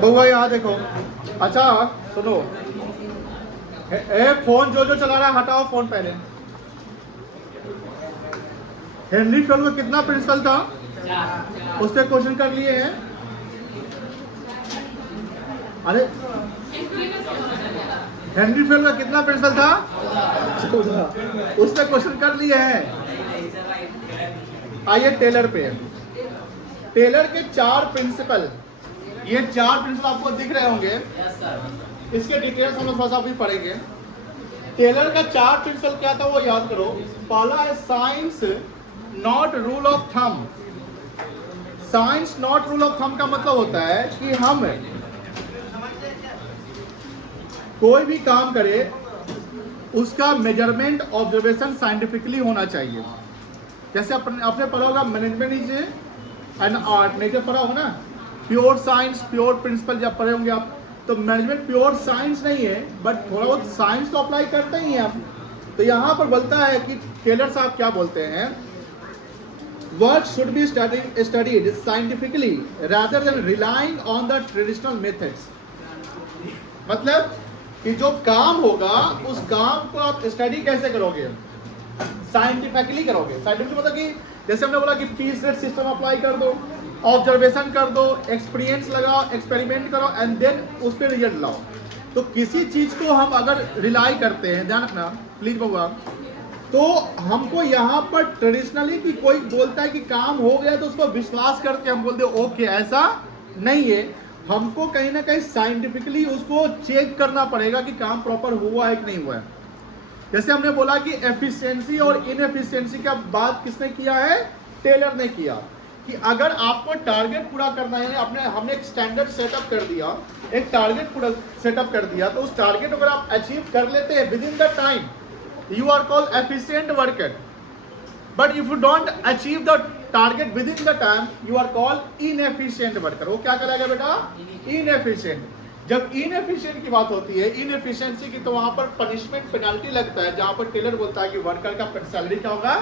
बउआ यहाँ देखो। अच्छा सुनो, फोन जो जो चला रहा है हटाओ फोन पहले। हेनरी फेल्ड का कितना प्रिंसिपल था? उससे क्वेश्चन कर लिए हैं। अरे हेनरी फेल्ड का कितना प्रिंसिपल था? 14। उससे क्वेश्चन कर लिए हैं। आइए टेलर पे। टेलर के 4 प्रिंसिपल, ये 4 प्रिंसिपल आपको दिख रहे होंगे। इसके डिटेल्स हम लोग थोड़ा सा भी पढ़ेंगे। टेलर का 4 प्रिंसिपल क्या था वो याद करो। पहला है science not rule of thumb. Science not rule of thumb का मतलब होता है कि हम कोई भी काम करे उसका मेजरमेंट ऑब्जर्वेशन साइंटिफिकली होना चाहिए। जैसे आपने पढ़ा होगा management is an art, nature पढ़ा होगा ना। प्योर साइंस, प्योर प्रिंसिपल जब पढ़े होंगे आप, तो मैनेजमेंट प्योर साइंस नहीं है, बट थोड़ा बहुत साइंस तो अप्लाई करते ही हैं आप। तो यहाँ पर बोलता है कि टेलर साहब क्या बोलते हैं, work should be studied scientifically rather than relying on the traditional methods. मतलब कि जो काम होगा उस काम को आप स्टडी कैसे करोगे? साइंटिफिकली करोगे। साइंटिफिकली मतलब कि जैसे हमने बोला कि पीस रेट सिस्टम अप्लाई कर दो, ऑब्जर्वेशन कर दो, एक्सपीरियंस लगाओ, एक्सपेरिमेंट करो एंड देन उस पर रिजल्ट लाओ। तो किसी चीज को हम अगर रिलाई करते हैं, ध्यान रखना प्लीज बउआ, तो हमको यहाँ पर ट्रेडिशनली कि कोई बोलता है कि काम हो गया तो उसको विश्वास करके हम बोलते हैं ओके, ऐसा नहीं है। हमको कहीं ना कहीं साइंटिफिकली उसको चेक करना पड़ेगा कि काम प्रॉपर हुआ है कि नहीं हुआ है। जैसे हमने बोला कि एफिशिएंसी और इनएफिशिएंसी का बात किसने किया है? टेलर ने किया। कि अगर आपको टारगेट पूरा करना है, हमने एक स्टैंडर्ड सेटअप कर दिया, एक टारगेट पूरा सेटअप कर दिया, तो उस टारगेट अगर आप अचीव कर लेते हैं within the time, you are called efficient worker. But if you don't achieve the target within the time, you are called inefficient worker. वो क्या करेगा बेटा? इनएफिशिएंट। जब इनएफिशिएंट की बात होती है, इनएफिशिएंसी की, तो वहां पर पनिशमेंट पेनल्टी लगता है, जहां पर टेलर बोलता है कि वर्कर का सैलरी क्या होगा?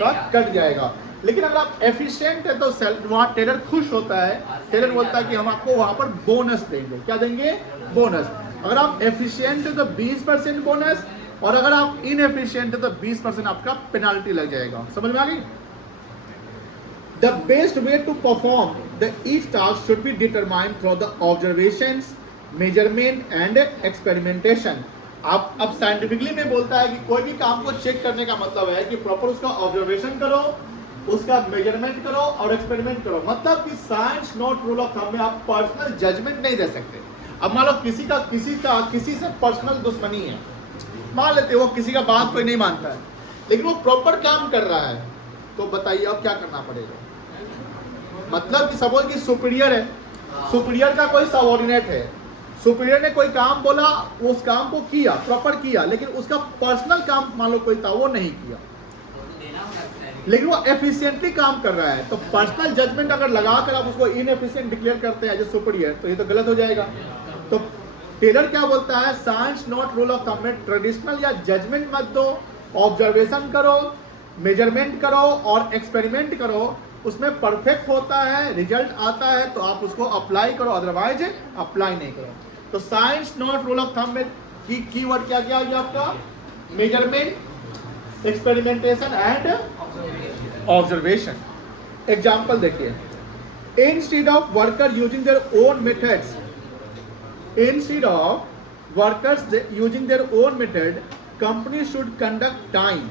तो कट जाएगा। लेकिन अगर आप एफिशिएंट है तो वहां टेलर खुश होता है। टेलर बोलता है कि हम आपको वहां पर बोनस देंगे। क्या देंगे? बोनस। अगर आप एफिशिएंट है तो 20% बोनस, और अगर आप इनएफिशिएंट है तो 20% आपका पेनल्टी लग जाएगा। समझ में आ गई? The best way to perform each task should be determined through the observations, measurement and experimentation. अब साइंटिफिकली में बोलता है कि कोई भी काम को चेक करने का मतलब है कि प्रॉपर उसका ऑब्जर्वेशन करो, उसका मेजरमेंट करो और एक्सपेरिमेंट करो। मतलब कि science not rule of thumb में आप पर्सनल जजमेंट नहीं दे सकते। अब मान लो किसी से पर्सनल दुश्मनी है, मान लेते वो किसी का बात कोई नहीं मानता है, लेकिन वो प्रॉपर काम कर रहा है, तो बताइए अब क्या करना पड़ेगा? मतलब कि सपोज कि सुपीरियर है, सुपीरियर का कोई सबऑर्डिनेट है, सुपीरियर ने कोई काम बोला, वो उस काम को किया, प्रॉपर किया, लेकिन उसका पर्सनल काम मान लो कोई था वो नहीं किया, लेकिन वो एफिशिएंटली काम कर रहा है, तो पर्सनल जजमेंट अगर लगाकर आप उसको इनएफिशिएंट डिक्लेयर करते हैं एज ए सुपीरियर, तो ये तो गलत हो जाएगा। तो टेलर क्या बोलता है? Science not rule of thumb में ट्रेडिशनल या जजमेंट मत दो, ऑब्जर्वेशन करो, मेजरमेंट करो और एक्सपेरिमेंट करो। उसमें परफेक्ट होता है, रिजल्ट आता है तो आप उसको अप्लाई करो, अदरवाइज अप्लाई नहीं करो। तो science not rule of thumb में कीवर्ड क्या क्या है आपका? Measurement, experimentation and observation. Example देखिए, instead of worker using their own methods, instead of workers using their own method, companies should conduct time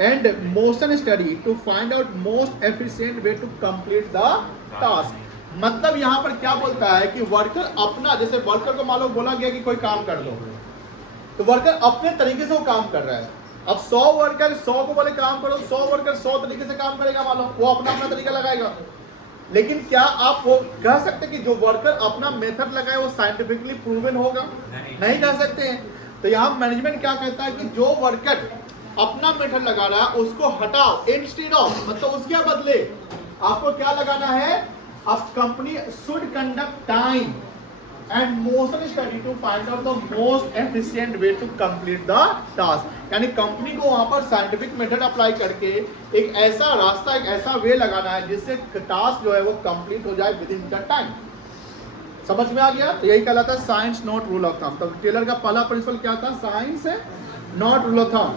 and motion study to find out most efficient way to complete the task. मतलब यहाँ पर क्या बोलता है कि worker अपना, जैसे worker को मान लो बोला गया कि कोई काम कर दो, तो वर्कर अपने तरीके से वो काम कर रहा है। अब 100 वर्कर 100 को बोले काम करो, 100 वर्कर 100 तरीके से काम करेगा, मान लो वो अपना अपना तरीका लगाएगा। लेकिन क्या आप वो कह सकते कि जो वर्कर अपना मेथड लगाए वो साइंटिफिकली प्रूवन होगा? नहीं कह सकते हैं। तो यहाँ मैनेजमेंट क्या कहता है कि जो वर्कर अपना मेथड लगा रहा है उसको हटाओ, इंस्टेड ऑफ, मतलब उसके बदले आपको क्या लगाना है? अब company should conduct time, and motion study to find out the most efficient way to complete the task. यानी कंपनी को वहां पर साइंटिफिक मेथड अप्लाई करके एक ऐसा रास्ता, एक ऐसा वे लगाना है जिससे टास्क जो है वो कंप्लीट हो जाए विद इन द टाइम। समझ में आ गया? तो यही कहलाता है science not rule of thumb. तो टेलर का पहला प्रिंसिपल क्या था? Science not rule of thumb.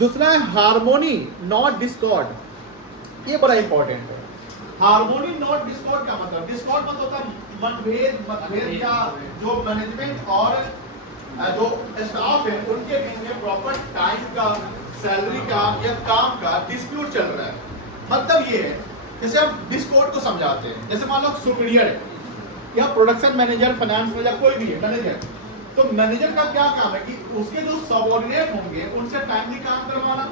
दूसरा है हार्मोनी नॉट डिस्कॉर्ड। ये बड़ा इंपॉर्टेंट है। हार्मोनी नॉट डिस्कॉर्ड क्या मतलब? डिस्कॉर्ड मतलब होता है मतभेद या जो मैनेजमेंट और जो स्टाफ है उनके बीच में प्रॉपर टाइम का, सैलरी का या काम का डिस्प्यूट चल रहा है। मतलब ये है, जैसे हम डिस्कॉर्ड को समझाते हैं, जैसे मान लो सुपीरियर है या प्रोडक्शन मैनेजर, फाइनेंस मैनेजर, कोई भी है मैनेजर, तो मैनेजर का क्या काम है कि उसके जो सबऑर्डिनेट होंगे उनसे टाइमली काम करवाना।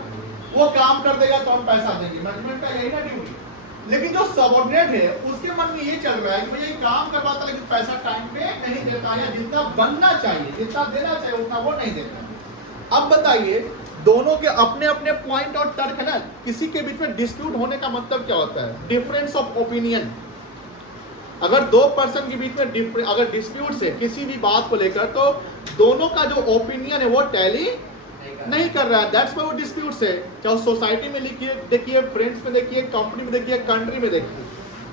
वो काम कर देगा तो हम पैसा देंगे, मैनेजमेंट का यही ना ड्यूटी। लेकिन जो सबऑर्डिनेट है उसके मन में ये चल रहा है कि भैया ये काम करवाता लेकिन पैसा टाइम पे नहीं देता, या जितना बनना चाहिए, जितना देना चाहिए उतना वो नहीं देता। अब बताइए, दोनों के अपने अपने पॉइंट और तर्क है ना, किसी के बीच में डिस्प्यूट होने का मतलब क्या होता है? Difference of opinion. अगर दो पर्सन के बीच में अगर डिस्प्यूट है किसी भी बात को लेकर, तो दोनों का जो ओपिनियन है वो टैली नहीं कर रहा है, दैट्स व्हाई वो डिस्प्यूट्स है। चाहे सोसाइटी में लिखिए, देखिए, फ्रेंड्स में देखिए, कंपनी में देखिए, कंट्री में देखिए।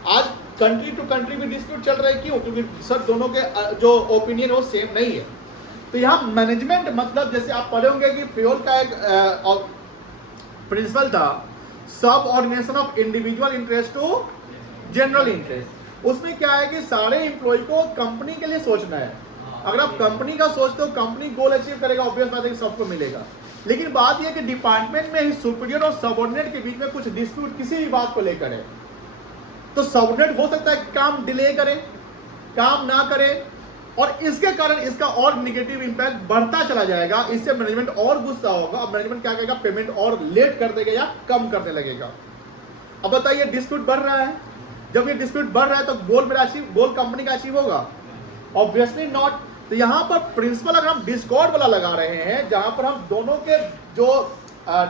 आज कंट्री टू कंट्री में डिस्प्यूट चल रहा है, क्यों? क्योंकि सर दोनों के जो ओपिनियन है वो सेम नहीं है। तो यहाँ मैनेजमेंट मतलब, जैसे आप पढ़े होंगे कि फ्योल का एक प्रिंसिपल था, subordination of individual interest to general interest. उसमें क्या है कि सारे एम्प्लॉय को कंपनी के लिए सोचना है। अगर आप कंपनी का सोचते हो, कंपनी गोल अचीव करेगा, ऑब्वियस बात है कि सबको मिलेगा। लेकिन बात यह कि डिपार्टमेंट में ही सुपीरियर और सबऑर्डिनेट के बीच में कुछ डिस्प्यूट किसी भी बात को लेकर है, तो सबऑर्डिनेट हो सकता है काम डिले करे, काम ना करे, और इसके कारण इसका और नेगेटिव इंपैक्ट बढ़ता चला जाएगा। इससे मैनेजमेंट और गुस्सा होगा, और मैनेजमेंट क्या करेगा? पेमेंट और लेट कर देगा या कम करने लगेगा। अब बताइए, डिस्प्यूट बढ़ रहा है, जब ये डिस्प्यूट बढ़ रहा है तो गोल कंपनी का अचीव होगा? Obviously not. तो यहाँ पर प्रिंसिपल अगर हम डिस्कॉर्ड वाला लगा रहे हैं, जहां पर हम दोनों के जो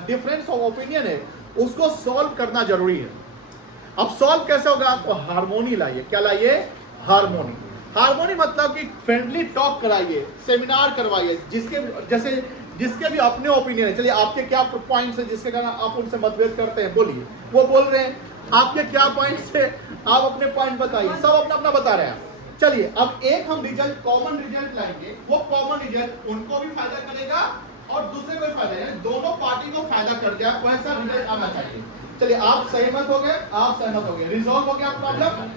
डिफरेंस ऑफ ओपिनियन है उसको सॉल्व करना जरूरी है। अब सॉल्व कैसे होगा? आपको हार्मोनी लाइए। क्या लाइए? हार्मोनी। हार्मोनी मतलब कि फ्रेंडली टॉक कराइए, सेमिनार करवाइए, जिसके भी अपने ओपिनियन है। चलिए, आपके क्या पॉइंट्स है जिसके कारण आप उनसे मतभेद करते हैं? बोलिए। वो बोल रहे हैं, आपके क्या पॉइंट्स है? आप अपने पॉइंट बताइए। सब अपना अपना बता रहे हैं। चलिए, अब एक हम रिजल्ट, कॉमन रिजल्ट लाएंगे। वो कॉमन रिजल्ट उनको भी फायदा करेगा और दूसरे को भी फायदा, यानी दोनों पार्टी को फायदा कर जाए, वैसा रिजल्ट आना चाहिए। चलिए, आप सहमत हो गए, आप सहमत हो गए, रिजॉल्व हो गया प्रॉब्लम।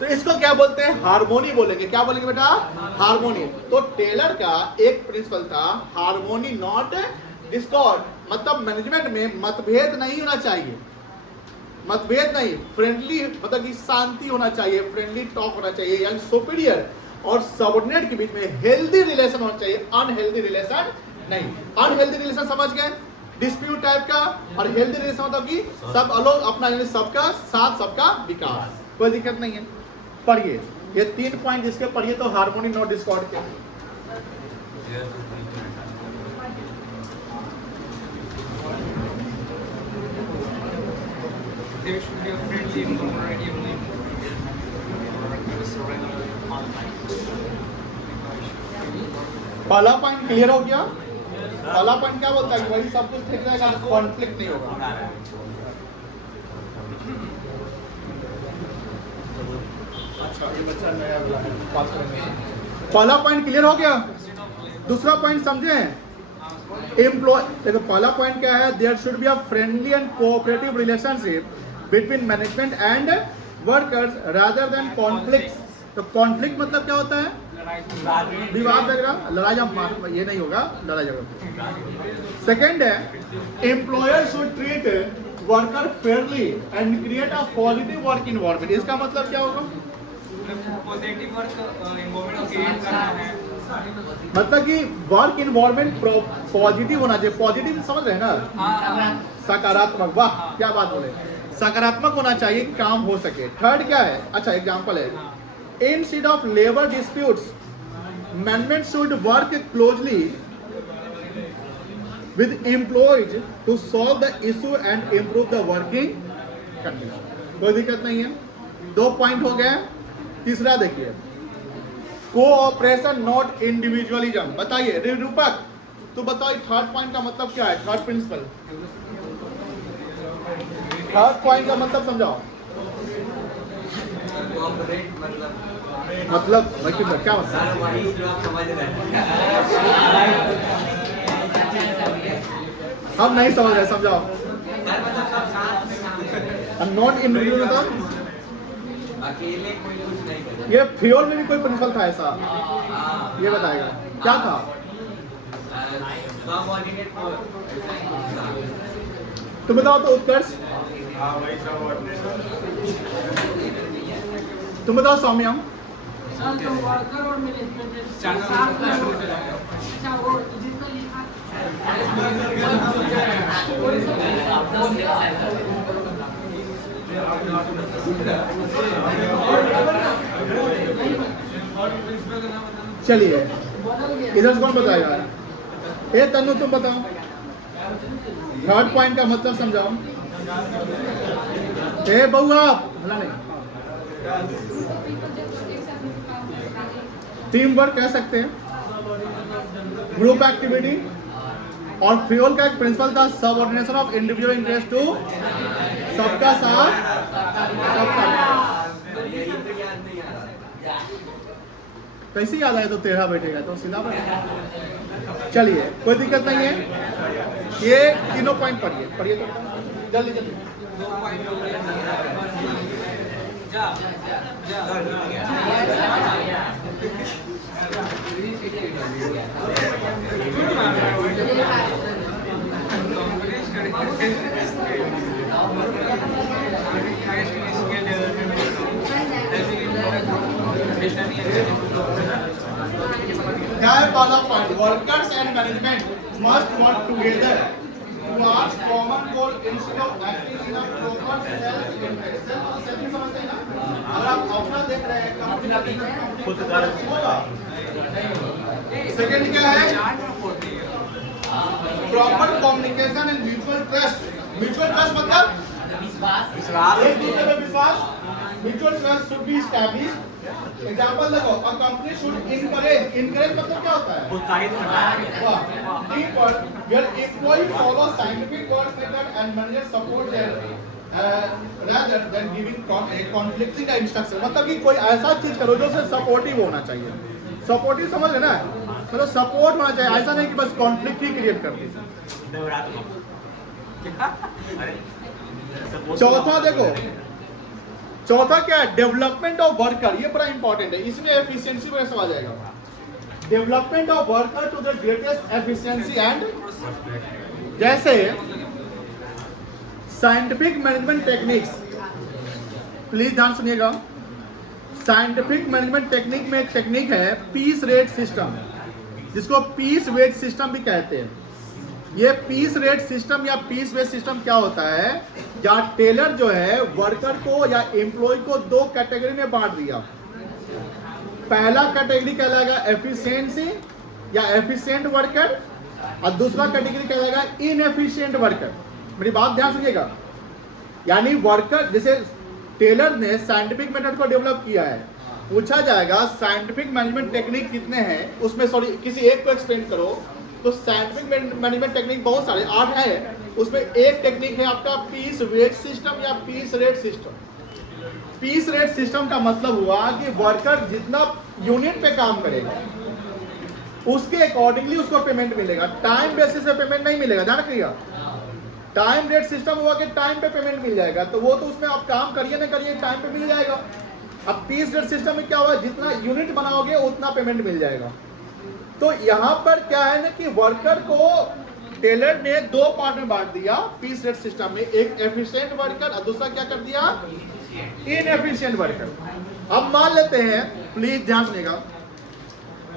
तो इसको क्या बोलते हैं? हार्मोनी बोलेंगे। क्या बोलेंगे बेटा? हार्मोनी। तो टेलर का एक प्रिंसिपल था, हार्मोनी नॉट डिस्कॉर्ड। मतलब मैनेजमेंट में मतभेद नहीं होना चाहिए, मतभेद नहीं, फ्रेंडली, मतलब कि शांति होना चाहिए, फ्रेंडली टॉक होना चाहिए। यानी सुपीरियर और सबऑर्डिनेट के बीच में हेल्दी रिलेशन होना चाहिए, अनहेल्दी रिलेशन नहीं। अनहेल्दी रिलेशन समझ गए? डिस्प्यूट टाइप का। और हेल्दी रिलेशन मतलब कि सब अलग अपना, यानी सबका साथ, सबका विकास, कोई दिक्कत नहीं है। पढ़िए ये 3 पॉइंट जिसके पढ़िए तो हार्मोनी नॉट डिस्कॉर्ड के। There should be a friendly community online. पहला पॉइंट क्लियर हो गया? पहला पॉइंट क्या बोलता है? वही सब कुछ ठीक रहेगा, कॉन्फ्लिक्ट नहीं होगा। अच्छा, ये बच्चा नया पास करने। पहला पॉइंट क्लियर हो गया? दूसरा पॉइंट समझे? एम्प्लॉय, देखो पहला पॉइंट क्या है? There should be a friendly and cooperative relationship between management and workers rather than conflicts. तो कॉन्फ्लिक्ट मतलब क्या होता है? विवाद वगैरह, लड़ाई झगड़ा, ये नहीं होगा, लड़ाई झगड़ा। सेकेंड है, employer should treat worker Fairlie and create a positive work environment. इसका मतलब क्या होगा? पॉजिटिव वर्क इन्वायरमेंट क्रिएट करना है, मतलब कि वर्क इन्वायरमेंट पॉजिटिव होना चाहिए। पॉजिटिव समझ रहे हैं ना? सकारात्मक। वाह, क्या बात बोले, सकारात्मक होना चाहिए, काम हो सके। थर्ड क्या है? अच्छा, एग्जांपल है, instead of labour disputes management should work closely with employees to solve the issue and improve the working condition. कोई दिक्कत नहीं है। 2 पॉइंट हो गए। तीसरा देखिए, कोऑपरेशन नॉट इंडिविजुअलिज्म। बताइए निरूपक, तो बताओ थर्ड पॉइंट का मतलब क्या है? थर्ड प्रिंसिपल, थर्ड पॉइंट का मतलब समझाओ। मतलब क्या मतलब? हम नहीं समझ रहे, समझाओ। नॉट इंडिविजुअल मतलब अकेले कोई कुछ नहीं करे। ये फ्योल में भी कोई प्रिंसिपल था ऐसा? ये बताएगा क्या था? तुम बताओ तो उत्कर्ष, तुम बताओ सौम्यम। वर्कर और चलिए इधर से कौन बताएगा? ए तन्नू तुम बताओ, थर्ड पॉइंट का मतलब समझाओ। ए बउआ भला नहीं, टीम वर्क कह सकते हैं, ग्रुप एक्टिविटी, और फ्यूल का एक प्रिंसिपल था subordination of individual interest to सबका साथ सबका। कैसे याद आया? तो टेढ़ा बैठेगा तो सीधा बैठेगा। चलिए कोई दिक्कत नहीं है, ये तीनों पॉइंट पढ़िए पढ़िए तो जल्दी जल्दी। क्या है पहला point? Workers and management must work together towards common goal instead of acting in a proper self interest। Self समझते हैं ना? अगर आप अपना देख रहे हैं कंपनी होगा। सेकंड क्या है? Proper communication and mutual trust. Mutual trust मतलब विश्वास, एक दूसरे में विश्वास। Mutual trust should be established. Example देखो, a company should encourage. Encourage मतलब क्या होता है? प्रोत्साहित करना। Team work where employee follow scientific work method and manager support their rather than giving conflicting instruction। मतलब कि कोई ऐसा चीज करो जो से सपोर्टिव होना चाहिए। सपोर्टिव समझ लेना है, मतलब सपोर्ट होना चाहिए, ऐसा नहीं कि बस कॉन्फ्लिक्ट ही क्रिएट करती है। चौथा देखो, चौथा क्या है? Development of worker. ये बड़ा इंपॉर्टेंट है, इसमें एफिशिएंसी वगैरह सब आ जाएगा। Development of worker to the greatest efficiency and, जैसे साइंटिफिक मैनेजमेंट टेक्निक्स, प्लीज ध्यान सुनिएगा। साइंटिफिक मैनेजमेंट टेक्निक में एक टेक्निक है पीस रेट सिस्टम, जिसको पीस वेट सिस्टम भी कहते हैं। ये पीस रेट सिस्टम या पीस वेट सिस्टम क्या होता है? जहाँ टेलर जो है वर्कर को या एम्प्लॉय को दो कैटेगरी में बांट दिया। पहला कैटेगरी कहलाएगा एफिशिएंसी या एफिशिएंट वर्कर, और दूसरा कैटेगरी कहलाएगा इनएफिशिएंट वर्कर। मेरी बात ध्यान सुनिएगा। यानी वर्कर, जैसे टेलर ने साइंटिफिक मेथड को डेवलप किया है, पूछा जाएगा साइंटिफिक मैनेजमेंट टेक्निक कितने हैं, उसमें सॉरी किसी एक को एक्सप्लेन करो। तो साइंटिफिक मैनेजमेंट टेक्निक बहुत सारे 8 है, उसमें एक टेक्निक है आपका पीस वेट सिस्टम या piece rate system. Piece rate system का मतलब हुआ कि वर्कर जितना यूनिट पे काम करेगा उसके अकॉर्डिंगली उसको पेमेंट मिलेगा, टाइम बेसिस पे पेमेंट नहीं मिलेगा। ध्यान रखिएगा, टाइम रेट सिस्टम हुआ कि टाइम पे पेमेंट मिल जाएगा, तो वो तो उसमें आप काम करिए ना करिए टाइम पे मिल जाएगा। अब पीस रेट सिस्टम में क्या हुआ? जितना यूनिट बनाओगे उतना पेमेंट मिल जाएगा। तो यहाँ पर क्या है ना कि वर्कर को टेलर ने दो पार्ट में बांट दिया पीस रेट सिस्टम में, एक एफिशिएंट वर्कर और दूसरा क्या कर दिया? Inefficient worker. अब मान लेते हैं, प्लीज ध्यान सुनिएगा,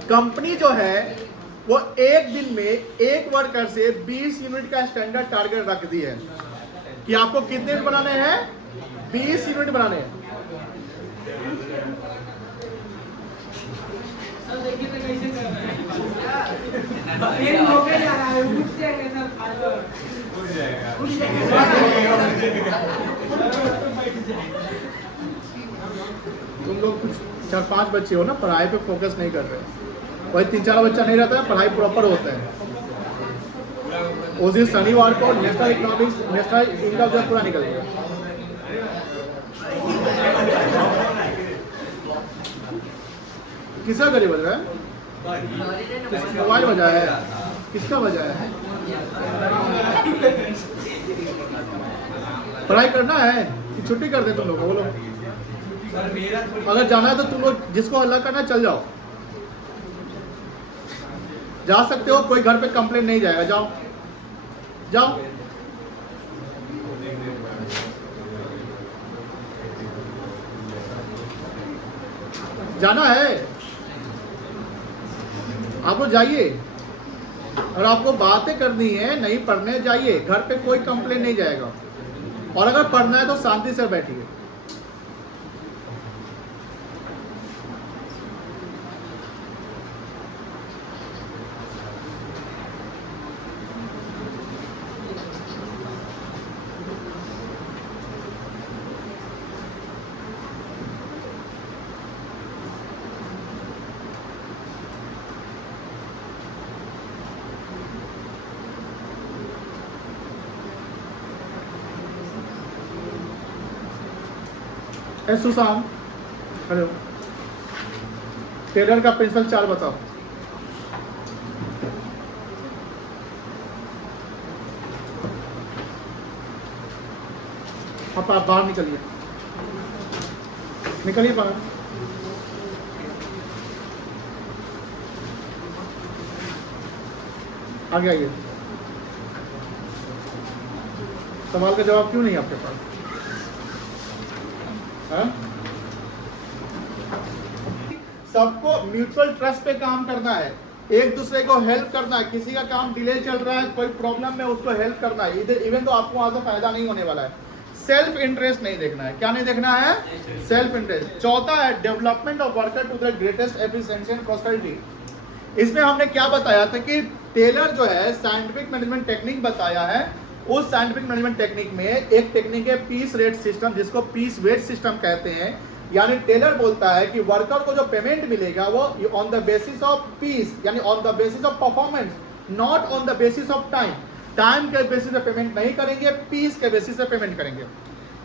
कंपनी जो है वो एक दिन में एक वर्कर से 20 यूनिट का स्टैंडर्ड टारगेट रख दी है कि आपको कितने बनाने हैं? 20 यूनिट बनाने हैं। देखिए तो कैसे कर रहे हैं। ये हो गया यार, उठ जाएगा सर, उठ जाएगा, उठ जाएगा। तुम लोग कुछ 4-5 बच्चे हो ना, पढ़ाई पे फोकस नहीं कर रहे, वही 3-4 बच्चा नहीं रहता है, पढ़ाई प्रॉपर होता है। उस दिन शनिवार को नेशनल इकोनॉमिक्स, नेशनल इनकम जो पूरा निकल गया। किसका गाड़ी बज रहा है? मोबाइल बजा है? किसका बजा है? पढ़ाई करना है कि छुट्टी कर दे तुम लोग को? बोलो, अगर जाना है तो तुम लोग जिसको हल्ला करना है चल जाओ, जा सकते हो, कोई घर पे कंप्लेन नहीं जाएगा, जाओ जाओ। जाना है आपको, जाइए। और आपको बातें करनी है, नहीं पढ़ने जाइए, घर पे कोई कंप्लेन नहीं जाएगा। और अगर पढ़ना है तो शांति से बैठिए। सुशांत, हेलो, टेलर का पेंसिल 4 बताओ। आप बाहर निकलिए, निकलिए बाहर। आगे आइए। सवाल का जवाब क्यों नहीं आपके पास? सबको म्यूचुअल ट्रस्ट पे काम करना है, एक दूसरे को हेल्प करना है। किसी का काम डिले चल रहा है, कोई प्रॉब्लम में, उसको हेल्प करना है। इवन तो आपको वहां से फायदा नहीं होने वाला है। सेल्फ इंटरेस्ट नहीं देखना है। क्या नहीं देखना है? Self interest. चौथा है development of worker to the greatest efficiency and prosperity. इसमें हमने क्या बताया था कि टेलर जो है साइंटिफिक मैनेजमेंट टेक्निक बताया है। उस साइंटिफिक मैनेजमेंट टेक्निक में एक टेक्निक है पीस रेट सिस्टम, जिसको पीस वेट सिस्टम कहते हैं। यानी टेलर बोलता है कि वर्कर को जो पेमेंट मिलेगा वो on the basis of piece, यानी on the basis of performance, not on the basis of time. Time के बेसिस पे पेमेंट नहीं करेंगे, पीस के बेसिस पे पेमेंट करेंगे।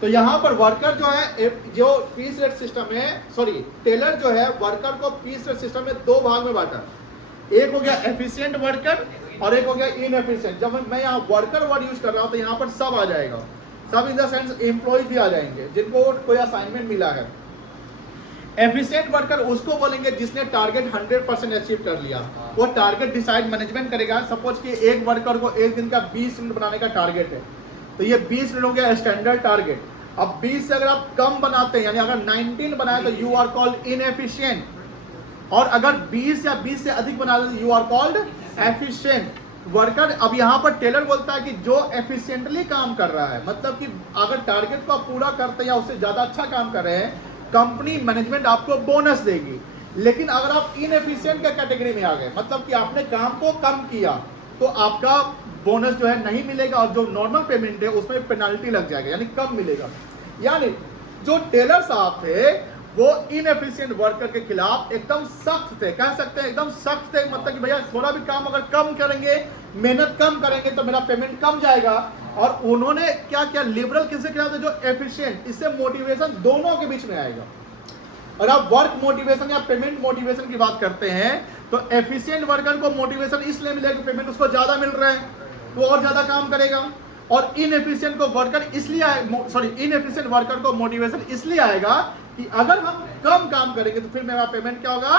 तो यहाँ पर वर्कर जो है, जो पीस रेट सिस्टम है, सॉरी टेलर जो है वर्कर को पीस रेट सिस्टम में 2 भाग में बांटा। एक हो गया एफिशिएंट वर्कर और एक हो गया इनएफिशिएंट। जब मैं यहाँ वर्कर वर्ड यूज कर रहा हूँ तो यहाँ पर सब आ जाएगा, सब इन द सेंस एम्प्लॉयज भी आ जाएंगे जिनको कोई असाइनमेंट मिला है। एफिशिएंट वर्कर उसको बोलेंगे जिसने टारगेट 100% अचीव कर लिया। वो टारगेट डिसाइड मैनेजमेंट करेगा। सपोज कि एक वर्कर को एक दिन का 20 मिनट बनाने का टारगेट है, तो ये 20 मिनट हो गया स्टैंडर्ड टारगेट। अब 20 से अगर आप कम बनाते हैं, यानी अगर 19 बनाए तो यू आर कॉल्ड इनएफिशिएंट, और अगर 20 या 20 से अधिक बना दे तो you are called efficient worker. अब यहाँ पर टेलर बोलता है कि जो एफिशिएंटली काम कर रहा है, मतलब कि अगर टारगेट को आप पूरा करते हैं या उससे ज्यादा अच्छा काम कर रहे हैं, कंपनी मैनेजमेंट आपको बोनस देगी। लेकिन अगर आप इनएफिशिएंट के कैटेगरी में आ गए, मतलब कि आपने काम को कम किया, तो आपका बोनस जो है नहीं मिलेगा और जो नॉर्मल पेमेंट है उसमें पेनल्टी लग जाएगा, यानी कम मिलेगा। यानी जो टेलर साहब थे वो इनएफिशिएंट वर्कर के खिलाफ एकदम सख्त थे, कह सकते हैं एकदम सख्त थे। मतलब कि भैया थोड़ा भी काम अगर कम करेंगे, मेहनत कम करेंगे तो मेरा पेमेंट कम जाएगा। और उन्होंने क्या किया, लिबरल किसके खिलाफ थे? जो एफिशिएंट। इससे मोटिवेशन दोनों के बीच में आएगा। अगर आप वर्क मोटिवेशन या पेमेंट मोटिवेशन की बात करते हैं तो एफिशिएंट वर्कर को मोटिवेशन इसलिए मिलेगा कि पेमेंट उसको ज्यादा मिल रहा है, वो और ज्यादा काम करेगा। और इनएफिशिएंट को वर्कर इसलिए इनएफिशिएंट वर्कर को मोटिवेशन इसलिए आएगा कि अगर हम कम काम करेंगे तो फिर मेरा पेमेंट क्या होगा,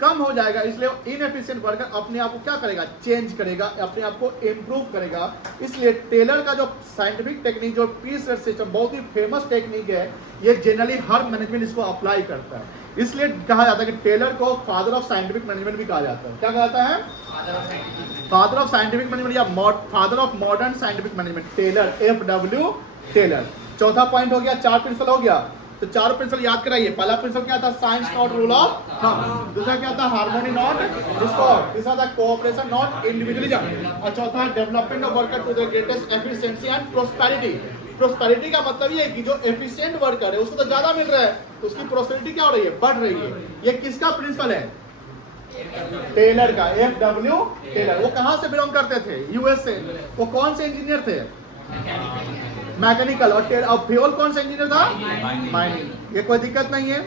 कम हो जाएगा। इसलिए इनएफिशिएंट वर्कर अपने आप को क्या करेगा, चेंज करेगा, अपने आप को इम्प्रूव करेगा। इसलिए टेलर का जो साइंटिफिक टेक्निक, जो पीस रेट सिस्टम, बहुत ही फेमस टेक्निक है। ये जनरली हर मैनेजमेंट इसको अप्लाई करता है। इसलिए कहा जाता है कि टेलर को फादर ऑफ साइंटिफिक मैनेजमेंट भी कहा जाता है। क्या कहा जाता है? फादर ऑफ साइंटिफिक मैनेजमेंट या father of modern scientific management, Taylor, FW Taylor. चौथा पॉइंट हो गया, 4 प्रिंसिपल हो गया। तो 4 प्रिंसिपल याद कराइए। पहला प्रिंसिपल क्या था? Science not rule of thumb. दूसरा क्या था? Harmony not discord. तीसरा था कोऑपरेशन नॉट इंडिविजुअलिज्म। और चौथा development of worker to the greatest efficiency and prosperity. Prosperity का मतलब ये है कि जो एफिशिएंट वर्कर है उसको तो ज्यादा मिल रहा है, उसकी प्रोस्पेरिटी क्या हो रही है, बढ़ रही है। ये किसका प्रिंसिपल है, टेलर का, FW टेलर। वो कहां से बिलोंग करते थे, यूएस से। वो कौन से इंजीनियर थे, मैकेनिकल। और फ्यूल कौन सा इंजीनियर था, माइनिंग। ये कोई दिक्कत नहीं है,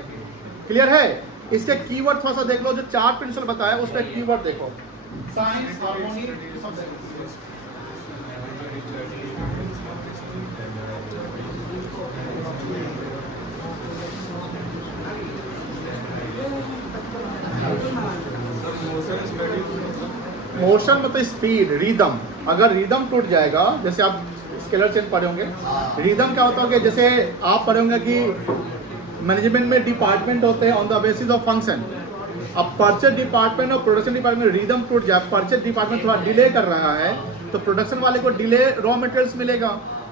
क्लियर है। इसके कीवर्ड थोड़ा सा देख लो, जो 4 प्रिंसिपल बताया उसमें कीवर्ड देखो, साइंस, हार्मोनी, मोशन मतलब स्पीड, रिदम। अगर रिदम टूट जाएगा, जैसे आप स्केलर चेन पढ़े होंगे, रिदम क्या होता है, जैसे आप पढ़े होंगे कि मैनेजमेंट में डिपार्टमेंट होते हैं on the basis of function. अब परचेज डिपार्टमेंट और प्रोडक्शन डिपार्टमेंट में रिदम टूट जाए, परचेज डिपार्टमेंट थोड़ा डिले कर रहा है तो प्रोडक्शन वाले को डिले रॉ मटेरियल्स मिलेगा,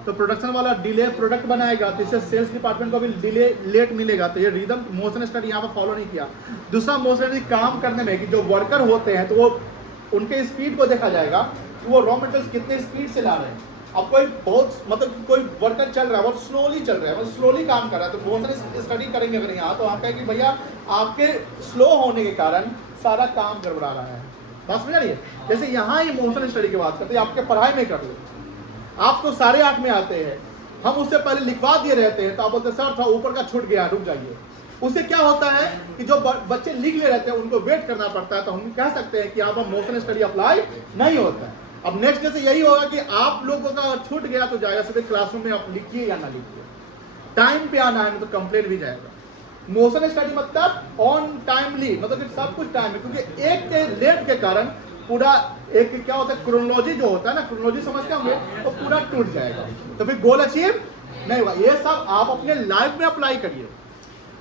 तो प्रोडक्शन वाला डिले प्रोडक्ट बनाएगा, तो इससे सेल्स डिपार्टमेंट को भी डिले लेट मिलेगा। तो ये रिदम मोशन स्टडी यहाँ पर फॉलो नहीं किया। दूसरा मोशन स्टडी काम करने में कि जो वर्कर होते हैं तो वो उनके स्पीड को देखा जाएगा कि वो रॉ मटेरियल्स कितने स्पीड से ला रहे हैं। अब कोई बहुत मतलब कोई वर्कर चल रहा है, बहुत स्लोली चल रहा है, बहुत स्लोली काम कर रहा है, तो मोशन स्टडी करेंगे अगर यहाँ, तो आप कहें कि भैया आपके स्लो होने के कारण सारा काम गड़बड़ा रहा है। बात समझ रही है। जैसे यहाँ ही मोशन स्टडी की बात करते हैं, आपके पढ़ाई में कर लो, आप तो 8:30 में आते हैं, हम उससे पहले लिखवा दिए रहते हैं, तो आप बोलते सर था ऊपर का छूट गया, रुक जाइए। उससे क्या होता है कि जो बच्चे लिख ले रहते हैं उनको वेट करना पड़ता है, तो हम कह सकते हैं कि यहाँ पर मोशन स्टडी अप्लाई नहीं होता है। अब नेक्स्ट जैसे यही होगा कि आप लोगों का छूट गया तो जाएगा सीधे क्लासरूम में, आप लिखिए या ना लिखिए, टाइम पे आना है तो कंप्लेंट भी जाएगा। मोशन स्टडी मतलब ऑन टाइमली, मतलब कि सब कुछ टाइम में, क्योंकि एक के लेट के कारण पूरा एक क्या होता है, क्रोनोलॉजी जो होता है ना, क्रोनोलॉजी समझते होंगे, तो पूरा टूट जाएगा, तो फिर गोल अचीव नहीं हुआ। ये सब आप अपने लाइफ में अप्लाई करिए।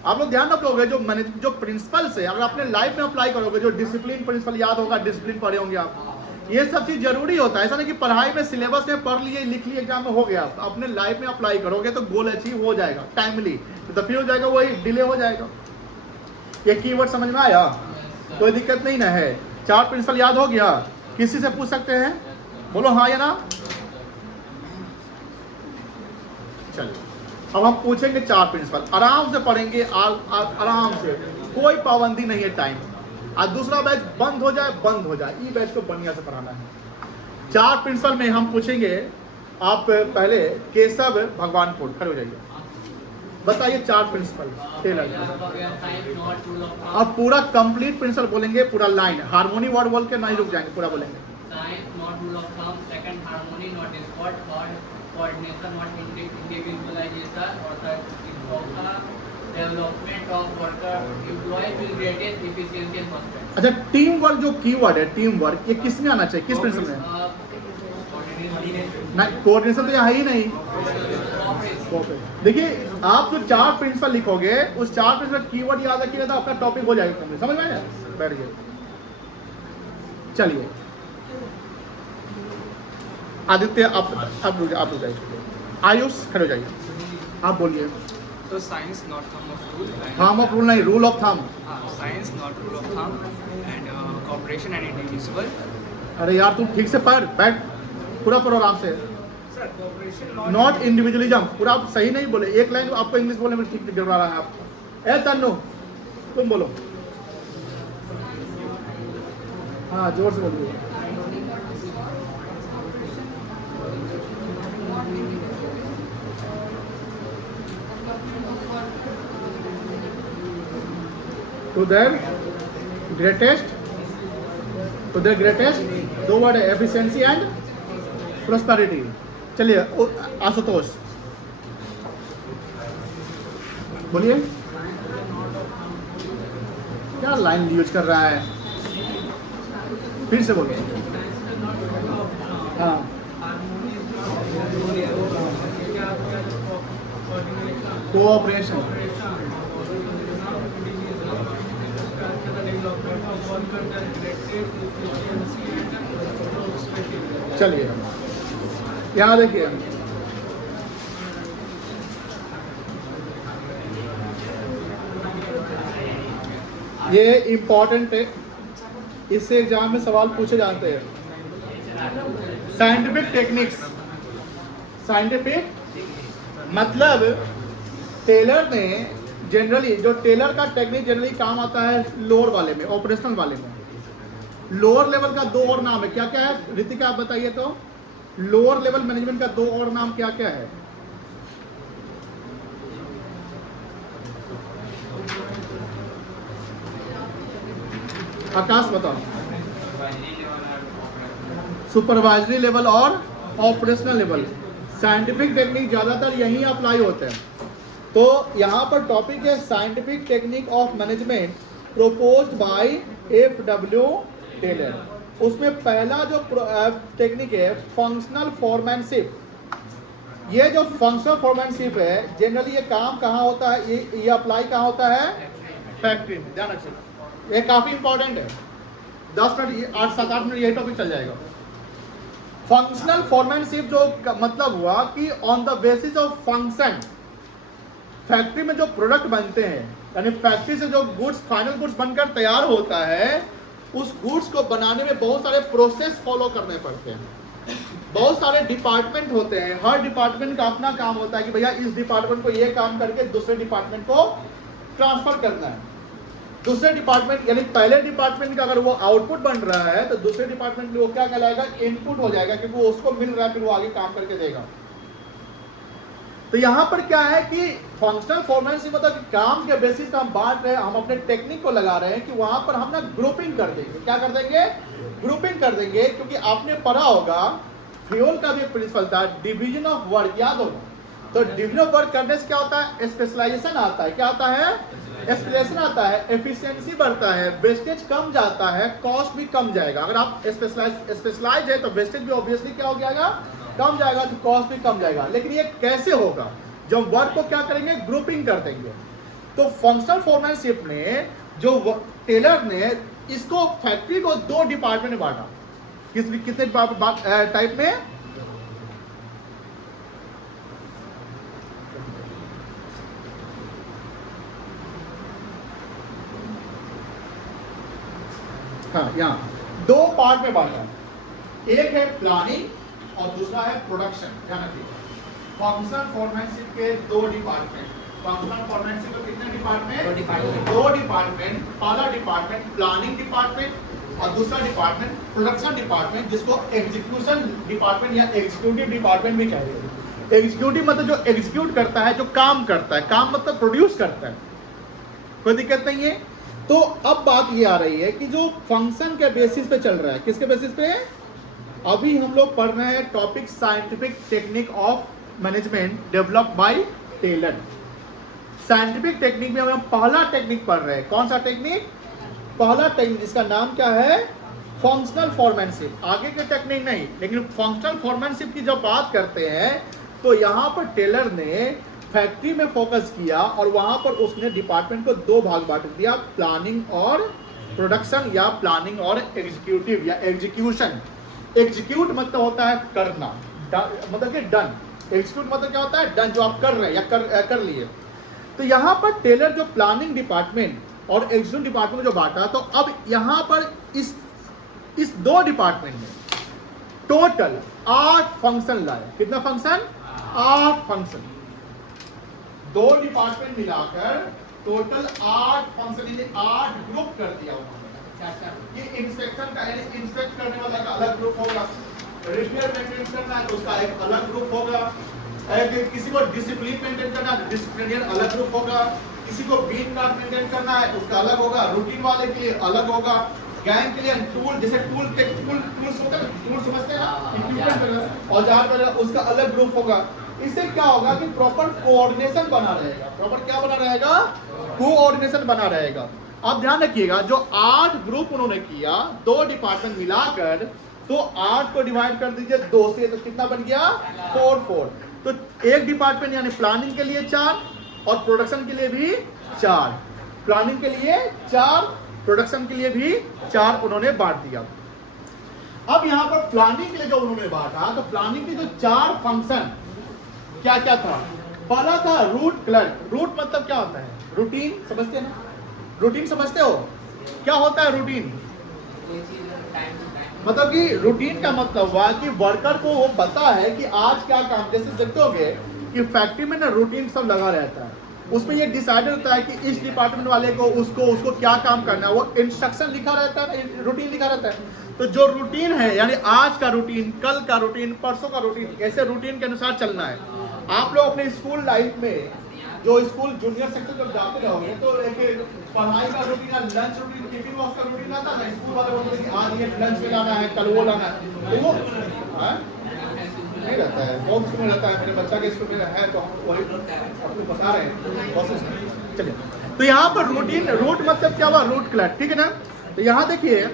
आप लोग ध्यान रखोगे जो प्रिंसिपल्स है, अगर अपने लाइफ में अप्लाई करोगे, जो डिसिप्लिन प्रिंसिपल याद होगा, डिसिप्लिन पढ़े होंगे आप, ये सब चीज जरूरी होता है। ऐसा नहीं कि पढ़ाई में सिलेबस में पढ़ लिए, लिख लिए, एग्जाम में हो गया। अपने लाइफ में अप्लाई करोगे तो गोल अचीव हो जाएगा टाइमली, तो फिर हो जाएगा, वही डिले हो जाएगा। ये कीवर्ड समझ में आया, कोई दिक्कत नहीं ना है। 4 प्रिंसिपल याद हो गया, किसी से पूछ सकते हैं, बोलो हाँ या ना। चलिए अब हम पूछेंगे 4 प्रिंसिपल, आराम से पढ़ेंगे, आराम से, कोई पाबंदी नहीं है टाइम। आज दूसरा बैच बंद हो जाए, ई बैच को बढ़िया से पढ़ाना है। 4 प्रिंसिपल में हम पूछेंगे। आप पहले केशव भगवानपुर खड़े हो जाइए, बताइए 4 प्रिंसिपल टेलर। अब पूरा कंप्लीट प्रिंसिपल बोलेंगे, पूरा लाइन, हार्मोनी वर्ड बोल के नहीं रुक जाएंगे, पूरा बोलेंगे। Science, not rule of thumb. Second, harmony, not discord. Third, coordination, not individualization. Or third, development of worker employees will greatest efficiency and prosperity. अच्छा, टीम वर्क जो कीवर्ड है, टीम वर्क, ये किस में आना चाहिए, किस प्रिंसिपल में? नहीं, कोऑर्डिनेशन तो यहाँ है ही नहीं। देखिए आप जो 4 प्रिंसिपल लिखोगे, उस 4 प्रिंसिपल कीवर्ड याद रखिएगा तो आपका टॉपिक हो जाएगा कंप्लीट। समझ में आया? बैठिए, चलिए आदित्य आप रुक जाइए, आयुष खड़े हो जाइए, आप बोलिए। तो science not thumb of rule, thumb of rule नहीं, rule of thumb. Science not rule of thumb and cooperation and individual. अरे यार तुम ठीक से पढ़, बैठ, पूरा पढ़ो आराम से। नॉट इंडिविजुअलिज्म, पूरा आप सही नहीं बोले, एक लाइन आपको इंग्लिश बोलने में ठीक गड़बड़ा रहा है आपको। ए तन्नू तुम बोलो, हाँ जोर से बोलिए। To their greatest, दो वर्ड है, एफिशिएंसी एंड प्रोस्पेरिटी। चलिए आशुतोष बोलिए, क्या लाइन यूज कर रहा है, फिर से बोलिए। हाँ कोऑपरेशन, चलिए यहाँ देखिए, ये इंपॉर्टेंट है, इससे एग्जाम में सवाल पूछे जाते हैं। साइंटिफिक टेक्निक्स, साइंटिफिक मतलब टेलर ने जनरली, जो टेलर का टेक्निक जनरली काम आता है लोअर वाले में, ऑपरेशनल वाले में। लोअर लेवल का दो और नाम है, क्या क्या है रितिका आप बताइए तो? लोअर लेवल मैनेजमेंट का दो और नाम क्या क्या है? आकाश बताओ। सुपरवाइजरी लेवल और ऑपरेशनल लेवल। साइंटिफिक टेक्निक ज्यादातर यहीं अप्लाई होते हैं। तो यहाँ पर टॉपिक है scientific technique of management proposed by F W. Taylor. उसमें पहला जो टेक्निक है फंक्शनल फोरमैनशिप। ये जो फंक्शनल फोरमैनशिप है जनरली ये काम कहाँ होता है, ये अप्लाई कहाँ होता है? फैक्ट्री में। ध्यान रखिए, ये काफी इंपॉर्टेंट है। 10 मिनट 8-7-8 मिनट यही टॉपिक चल जाएगा। फंक्शनल फोरमैनशिप जो मतलब हुआ कि on the basis of function, factory में जो प्रोडक्ट बनते हैं यानी फैक्ट्री से जो गुड्स फाइनल गुड्स बनकर तैयार होता है, उस गुड्स को बनाने में बहुत सारे प्रोसेस फॉलो करने पड़ते हैं। बहुत सारे डिपार्टमेंट होते हैं, हर डिपार्टमेंट का अपना काम होता है कि भैया इस डिपार्टमेंट को ये काम करके दूसरे डिपार्टमेंट को ट्रांसफर करना है। दूसरे डिपार्टमेंट यानी पहले डिपार्टमेंट का अगर वो आउटपुट बन रहा है तो दूसरे डिपार्टमेंट में वो क्या कहलाएगा? इनपुट हो जाएगा, क्योंकि वो उसको मिल रहा है, फिर वो आगे काम करके देगा। तो यहाँ पर क्या है कि फंक्शनल फोरमैनशिप मतलब काम के बेसिस पे हम बांट रहे हैं, हम अपने टेक्निक को लगा रहे हैं कि वहां पर हम ना ग्रुपिंग कर देंगे। क्या कर देंगे? ग्रुपिंग कर देंगे। क्योंकि आपने पढ़ा होगा फ्यूल का भी प्रिंसिपल था डिवीजन ऑफ वर्क, याद होगा। तो डिवीजन ऑफ वर्क करने से क्या होता है? स्पेशलाइजेशन आता है। क्या आता है? स्पेशलाइजेशन आता है, एफिशिएंसी बढ़ता है, वेस्टेज कम जाता है, कॉस्ट भी कम जाएगा। अगर आप स्पेशलाइज है तो वेस्टेज भी ऑब्वियसली क्या हो जाएगा? कम जाएगा, तो कॉस्ट भी कम जाएगा। लेकिन ये कैसे होगा? जब वर्क को क्या करेंगे? ग्रुपिंग कर देंगे। तो फंक्शनल फोरमैनशिप में जो टेलर ने इसको फैक्ट्री को 2 डिपार्टमेंट में बांटा। कितने टाइप में? हाँ, यहाँ 2 पार्ट में बांटा। एक है प्लानिंग और दूसरा है प्रोडक्शन। ध्यान रखिए, फंक्शनल फोरमैनशिप के 2 डिपार्टमेंट। फंक्शनल फोरमैनशिप के कितने डिपार्टमेंट? 2 डिपार्टमेंट। पहला डिपार्टमेंट प्लानिंग डिपार्टमेंट और दूसरा डिपार्टमेंट प्रोडक्शन डिपार्टमेंट, जिसको एग्जीक्यूशन डिपार्टमेंट या एग्जीक्यूटिव डिपार्टमेंट भी कहते हैं। एग्जीक्यूटिव मतलब जो एग्जीक्यूट करता है, जो काम करता है। काम मतलब प्रोड्यूस करता है। कोई दिक्कत नहीं है। तो अब बात ये आ रही है कि जो फंक्शन के बेसिस पे चल रहा है, किसके बेसिस पे? अभी हम लोग पढ़ रहे हैं topic scientific technique of management developed by Taylor. Scientific technique में हम पहला टेक्निक पढ़ रहे हैं। कौन सा टेक्निक? पहला टेक्निक, जिसका नाम क्या है? Functional foremanship. आगे के टेक्निक नहीं, लेकिन फंक्शनल फोरमैनशिप की जब बात करते हैं तो यहाँ पर टेलर ने फैक्ट्री में फोकस किया और वहां पर उसने डिपार्टमेंट को 2 भाग बांट दिया, प्लानिंग और प्रोडक्शन, या प्लानिंग और एग्जीक्यूटिव या एग्जीक्यूशन। एग्जीक्यूट मतलब होता है करना, मतलब कि डन। एग्जीक्यूट मतलब क्या होता है? डन, जो आप कर रहे हैं या कर लिए। तो यहाँ पर टेलर जो प्लानिंग डिपार्टमेंट और एग्जीक्यूटिव डिपार्टमेंट जो बांटा, तो अब यहाँ पर इस 2 डिपार्टमेंट में टोटल 8 फंक्शन लाए। कितना फंक्शन? 8 फंक्शन। 2 डिपार्टमेंट मिलाकर टोटल 8 फंक्शन, 8 ग्रुप कर दिया उन्होंने। ये इंस्पेक्शन का यानी इंस्पेक्ट करने वाला का अलग ग्रुप होगा, रिपेयर मेंटेन करना है तो उसका एक अलग ग्रुप होगा, किसी को डिसिप्लिन मेंटेन करना है डिसिप्लिनियर अलग ग्रुप होगा, किसी को बीन कार्ड मेंटेन करना है उसका अलग होगा, रूटीन वाले के लिए अलग होगा, गैंग के लिए टूल, जैसे टूल्स होते हैं, टूल समझते हैं ना, इक्विपमेंट औजार वगैरह, उसका अलग ग्रुप होगा। इससे क्या होगा कि प्रॉपर कोऑर्डिनेशन बना रहेगा। प्रॉपर क्या बना रहेगा? कोऑर्डिनेशन बना रहेगा। अब ध्यान रखिएगा, जो 8 ग्रुप उन्होंने किया 2 डिपार्टमेंट मिलाकर, तो 8 को डिवाइड कर दीजिए 2 से, तो कितना बन गया? 4। तो एक डिपार्टमेंट यानी प्लानिंग के लिए 4 और प्रोडक्शन के लिए भी 4। प्लानिंग के लिए 4, प्रोडक्शन के लिए भी 4 उन्होंने बांट दिया। अब यहाँ पर प्लानिंग के लिए जो उन्होंने बांटा, तो प्लानिंग के जो 4 फंक्शन क्या क्या था? पहला था रूट क्लर्क। रूट मतलब क्या होता है? रूटीन, समझते हैं ना? रूटीन समझते हो? क्या होता है रूटीन? मतलब कि रूटीन का मतलब हुआ कि वर्कर को वो पता है कि आज क्या काम, जैसे देखते होगे कि फैक्ट्री में ना रूटीन सब लगा रहता है, उसमें ये डिसाइड होता है कि इस डिपार्टमेंट वाले को उसको क्या काम करना है, वो इंस्ट्रक्शन लिखा रहता है ना, रूटीन लिखा रहता है। तो जो रूटीन है यानी आज का रूटीन, कल का रूटीन, परसों का रूटीन, ऐसे रूटीन के अनुसार चलना है। आप लोग अपने स्कूल लाइफ में जो स्कूल जूनियर सेक्शन जब जाते रहोगे तो एक पढ़ाई का routine, lunch routine, tiffin box का रूटीन आता है। स्कूल वाले बोलते हैं कि आज ये लंच में लाना है, कल वो लाना है, तो वो नहीं रहता है। बहुत स्कूल में रहता है, मेरे बच्चा के स्कूल में है तो हम वही आपको बता रहे हैं। चलिए, तो यहाँ पर रूटीन, रूट मतलब क्या हुआ, रूट क्लर्क, ठीक है ना। तो यहाँ देखिए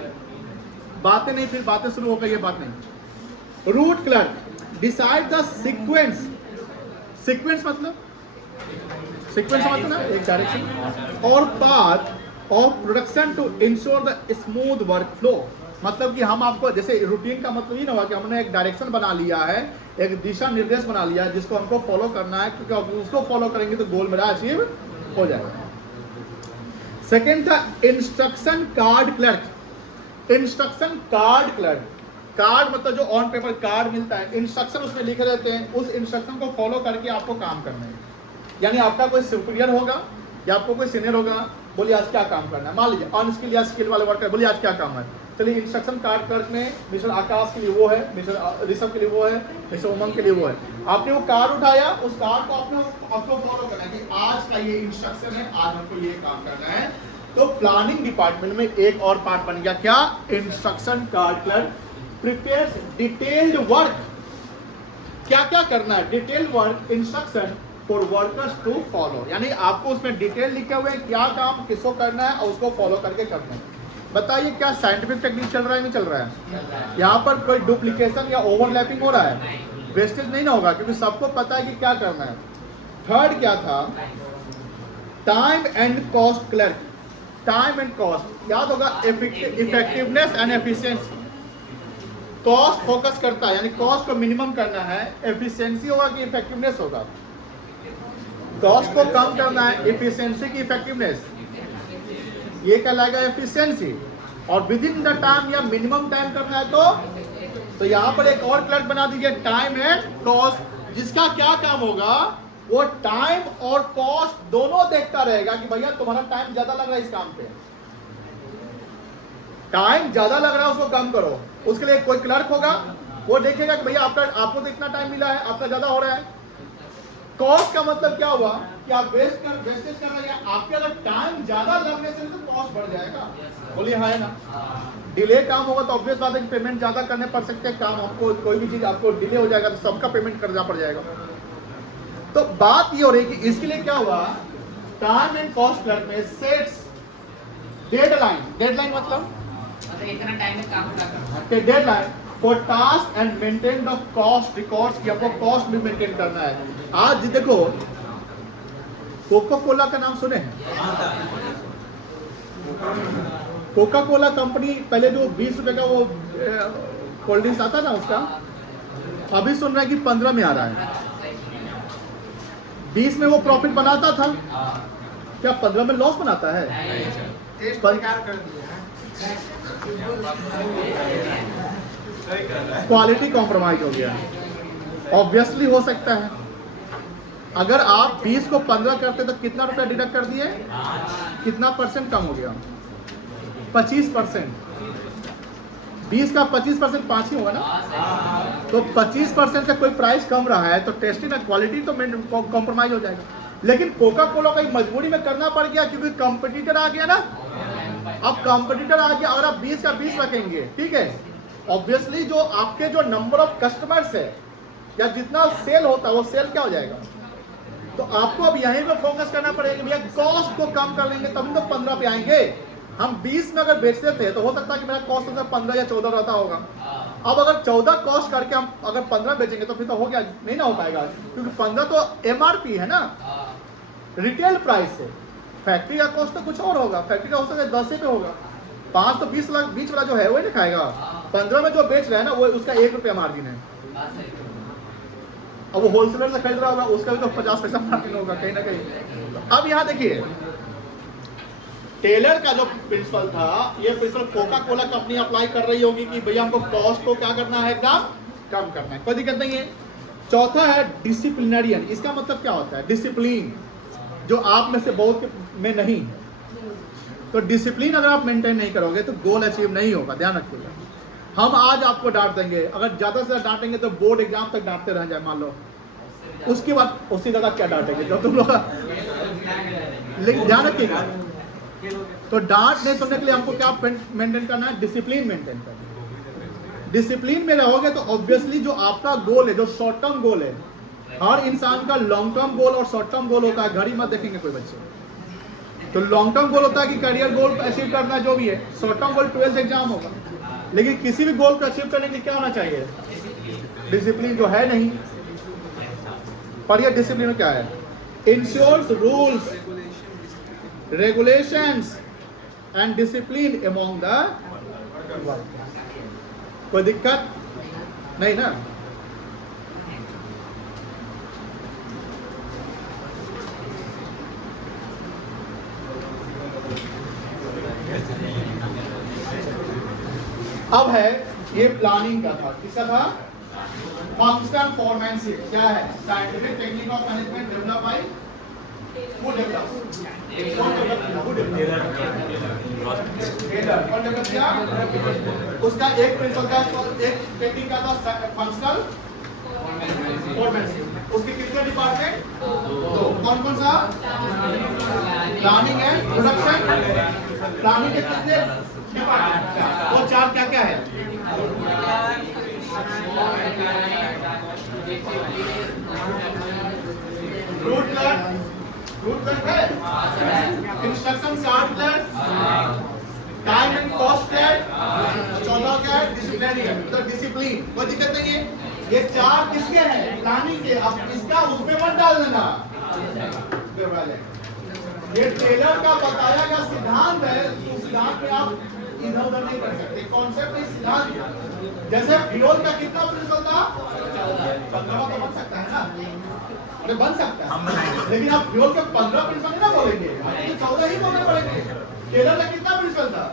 बातें नहीं, फिर बातें शुरू हो गई, ये बात नहीं। Route clerk decide the sequence, sequence मतलब ना एक डायरेक्शन और path of production to ensure the smooth work flow. मतलब कि हम आपको, जैसे रूटीन का मतलब ये ना हुआ कि हमने एक डायरेक्शन बना लिया है, एक दिशा निर्देश बना लिया है जिसको हमको फॉलो करना है, क्योंकि उसको फॉलो करेंगे तो गोल मेरा अचीव हो जाएगा। सेकेंड था instruction card clerk. Instruction card clerk, card मतलब जो ऑन पेपर कार्ड मिलता है, इंस्ट्रक्शन उसमें लिखे रहते हैं, उस इंस्ट्रक्शन को फॉलो करके आपको काम करना है। यानी आपका कोई सुपीरियर होगा या आपको कोई सीनियर होगा, बोलिए आज क्या काम करना है, मान लीजिए अनस्किल या स्किल वाले वर्कर, बोलिए आज क्या काम है। चलिए इंस्ट्रक्शन कार्ड क्लर्क में मिस्टर आकाश के लिए वो है, मिस्टर ऋषभ के लिए वो है, मिस्टर उमंग के लिए वो है। आपने वो कार्ड उठाया, उस कार्ड को आपको फॉलो करना है कि आज का ये इंस्ट्रक्शन है, आज हमको ये काम करना है। तो प्लानिंग डिपार्टमेंट में एक और पार्ट बन गया, क्या, instruction card clerk prepares detailed work. क्या क्या करना है, detailed work instruction for workers to follow, यानी आपको उसमें डिटेल लिखे हुए क्या काम किसको करना है और उसको फॉलो करके करना है। बताइए क्या साइंटिफिक टेक्निक चल रहा है, नहीं चल रहा है? यहाँ पर कोई डुप्लीकेशन या ओवरलैपिंग हो रहा है, वेस्टेज नहीं ना होगा, क्योंकि सबको पता है कि क्या करना है। थर्ड क्या था, time and cost clerk. Time and cost याद होगा, effectiveness and efficiency. Cost focus करता है, यानी कॉस्ट को मिनिमम करना है, एफिशिएंसी होगा कि इफेक्टिवनेस होगा। कॉस्ट को कम करना है, एफिशिएंसी की इफेक्टिवनेस, ये कहलाएगा एफिशिएंसी। और विद इन द टाइम या मिनिमम टाइम करना है तो यहाँ पर एक और क्लर्क बना दीजिए, टाइम एंड कॉस्ट, जिसका क्या काम होगा, वो टाइम और कॉस्ट दोनों देखता रहेगा कि भैया तुम्हारा टाइम ज्यादा लग रहा है इस काम पे, टाइम ज्यादा लग रहा है उसको कम करो। उसके लिए कोई क्लर्क होगा, वो देखेगा कि भैया आपको तो इतना टाइम मिला है, आपका ज्यादा हो रहा है। कॉस्ट का मतलब क्या हुआ कि आप वेस्टेज कर रहे हैं, आपके अगर टाइम ज्यादा लगने से तो कॉस्ट बढ़ जाएगा, बोलिए हाँ है ना। डिले काम होगा तो ऑब्वियस बात है कि पेमेंट ज्यादा करने पड़ सकते हैं, काम आपको कोई भी चीज आपको डिले हो जाएगा तो सबका पेमेंट करना पड़ जाएगा। तो बात ये हो रही है कि इसके लिए क्या हुआ, टाइम एंड कॉस्ट क्लर्क में सेट्स डेडलाइन। डेडलाइन मतलब इतना टाइम में काम पूरा करना है, deadline for task and maintain the cost records, कि आपको कॉस्ट भी मेंटेन करना है। आज देखो कोका कोला का नाम सुने हैं? कोका कोला कंपनी पहले जो 20 रुपए का वो कोल्ड ड्रिंक्स आता था उसका, अभी सुन रहे हैं कि 15 में आ रहा है। 20 में वो प्रॉफिट बनाता था, क्या 15 में लॉस बनाता है? क्वालिटी कॉम्प्रोमाइज हो गया, ऑब्वियसली हो सकता है। अगर आप 20 को 15 करते तो कितना रुपया डिडक्ट कर दिए, कितना परसेंट कम हो गया? 25%। 20 का 25% 5 ही होगा ना, तो 25% से कोई प्राइस कम रहा है तो टेस्टिंग एंड क्वालिटी तो कॉम्प्रोमाइज हो जाएगा। लेकिन कोका कोला को मजबूरी में करना पड़ गया, क्योंकि कंपटीटर आ गया ना। अब कंपटीटर आ गया, अगर आप 20 का 20 रखेंगे, ठीक है, ऑब्वियसली जो आपके जो नंबर ऑफ कस्टमर्स है या जितना सेल होता है वो सेल क्या हो जाएगा। तो आपको अब यहीं पे फोकस करना पड़ेगा, भैया कॉस्ट को कम कर लेंगे तभी तो 15 पे आएंगे। हम 20 में अगर बेचते थे तो हो सकता है कि मेरा कॉस्ट 15 या 14 रहता होगा। अब अगर 14 कॉस्ट करके हम अगर 15 बेचेंगे तो फिर तो हो गया, नहीं ना हो पाएगा, क्योंकि 15 तो एमआरपी है ना, रिटेल प्राइस है। फैक्ट्री का कॉस्ट तो कुछ और होगा, फैक्ट्री का हो सकता है 10 पे होगा, 5 तो 20 लाख बीच वाला जो है वही नहीं खाएगा। 15 में जो बेच रहा है ना वो उसका 1 रुपया मार्जिन है। अब वो होलसेलर से खरीद रहा होगा, उसका भी तो 50 पैसा मार्जिन होगा कहीं ना कहीं। तो अब यहाँ देखिए टेलर का जो प्रिंसिपल था, ये principle Coca Cola company apply कर रही होगी कि भैया हमको कॉस्ट को क्या करना है, एकदम कम करना है, कोई दिक्कत नहीं है। चौथा है डिसिप्लिनरियन। इसका मतलब क्या होता है? डिसिप्लिन, जो आप में से बहुत में नहीं। तो डिसिप्लिन अगर आप मेंटेन नहीं करोगे तो गोल अचीव नहीं होगा, ध्यान रखिएगा। हम आज आपको डांट देंगे, अगर ज़्यादा से ज़्यादा डांटेंगे तो बोर्ड एग्जाम तक डांटते रह जाए मान लो, उसके बाद उससे ज़्यादा क्या डांटेंगे जब तुम लोग। लेकिन ध्यान रखिएगा, तो डांट नहीं सुनने के लिए हमको क्या मेंटेन करना है? डिसिप्लिन मेंटेन करना है। डिसिप्लिन में रहोगे तो ऑब्वियसली जो आपका गोल है, जो शॉर्ट टर्म गोल है, हर इंसान का लॉन्ग टर्म गोल और शॉर्ट टर्म गोल होता है। घड़ी मत देखेंगे कोई बच्चे। तो लॉन्ग टर्म गोल होता है कि करियर गोल अचीव करना जो भी है, short term goal 12th exam होगा। लेकिन किसी भी गोल को अचीव करने के लिए क्या होना चाहिए? डिसिप्लिन, जो है नहीं। पर ये डिसिप्लिन क्या है? Ensures rules, regulations and discipline among the workers. कोई दिक्कत नहीं ना? अब है ये प्लानिंग का था, किसका था? Functional foremanship. क्या है? Scientific technique of management develop by who develop? कौन डेवलप किया? उसका एक प्रिंसिपल था, एक टेक्निक का था फंक्शनल फोरमैनशिप। उसके कितने डिपार्टमेंट? दो। कौन कौन सा? प्लानिंग है, प्रोडक्शन। प्लानिंग के कितने डिपार्टमेंट? वो चार क्या क्या है? रूट प्लान है, instruction chart plan, time and cost plan, चौथा क्या है? डिसिप्लिनरियन, मतलब डिसिप्लिन। कोई दिक्कत नहीं है। ये चार किसके हैं? प्लानिंग के। अब इसका उसमें मत डाल देना। ये ट्रेलर का बताया गया सिद्धांत है, उस सिद्धांत में आप इधर उधर नहीं कर सकते। कॉन्सेप्ट नहीं, सिद्धांत। जैसे फ्यूल का कितना प्रिंसिपल था? 15 तो बन सकता है ना? अरे बन सकता है, लेकिन आप फ्यूल के 15 प्रिंसिपल नहीं ना बोलेंगे, आपको 14 ही बोलने पड़ेंगे। ट्रेलर का कितना प्रिंसिपल था?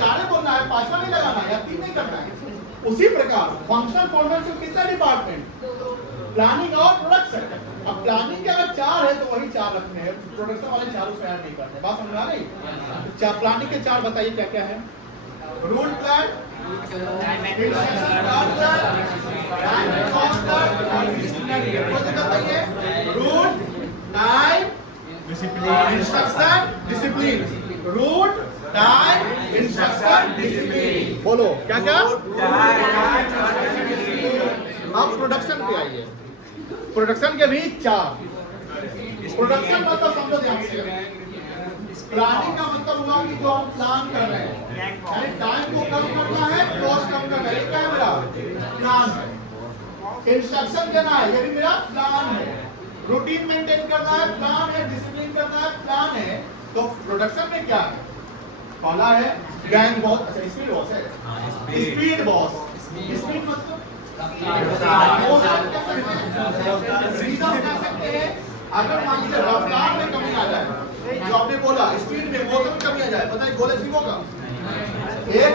4 बोलना है, 5वां नहीं लगाना या 3 नहीं करना है। उसी प्रकार फंक्शनल फोरमैनशिप कितना डिपार्टमेंट? प्लानिंग और प्रोडक्शन। अब प्लानिंग के अगर 4 है तो वही 4 रखने हैं, प्रोडक्शन वाले 4 उसमें ऐड नहीं करते। बात समझ आ रही? प्लानिंग के 4 बताइए क्या क्या है? Rule plan, route, time, instruction, discipline. Route, time, instruction, discipline. बोलो क्या क्या? अब प्रोडक्शन पे आइए। प्रोडक्शन के भी 4। प्रोडक्शन मतलब समझो ध्यान से, प्लानिंग का मतलब हुआ कि जो हम प्लान कर रहे हैं, यानी टाइम को कम करना है, कॉस्ट कम करना है, ये क्या है? मेरा प्लान है। इंस्ट्रक्शन देना है, ये भी मेरा प्लान है। रूटीन मेंटेन करना है, प्लान है। डिसिप्लिन करना है, प्लान है। तो प्रोडक्शन में क्या है? पहला है गैंग बॉस। अच्छा, स्पीड बॉस है। स्पीड बॉस, स्पीड मतलब कह सकते हैं। अगर मान लीजिए रफ्तार में कमी आ जाए, जो आपने बोला स्पीड में, मोशन में कमी आ जाए, पता है गोल अचीव होगा? एक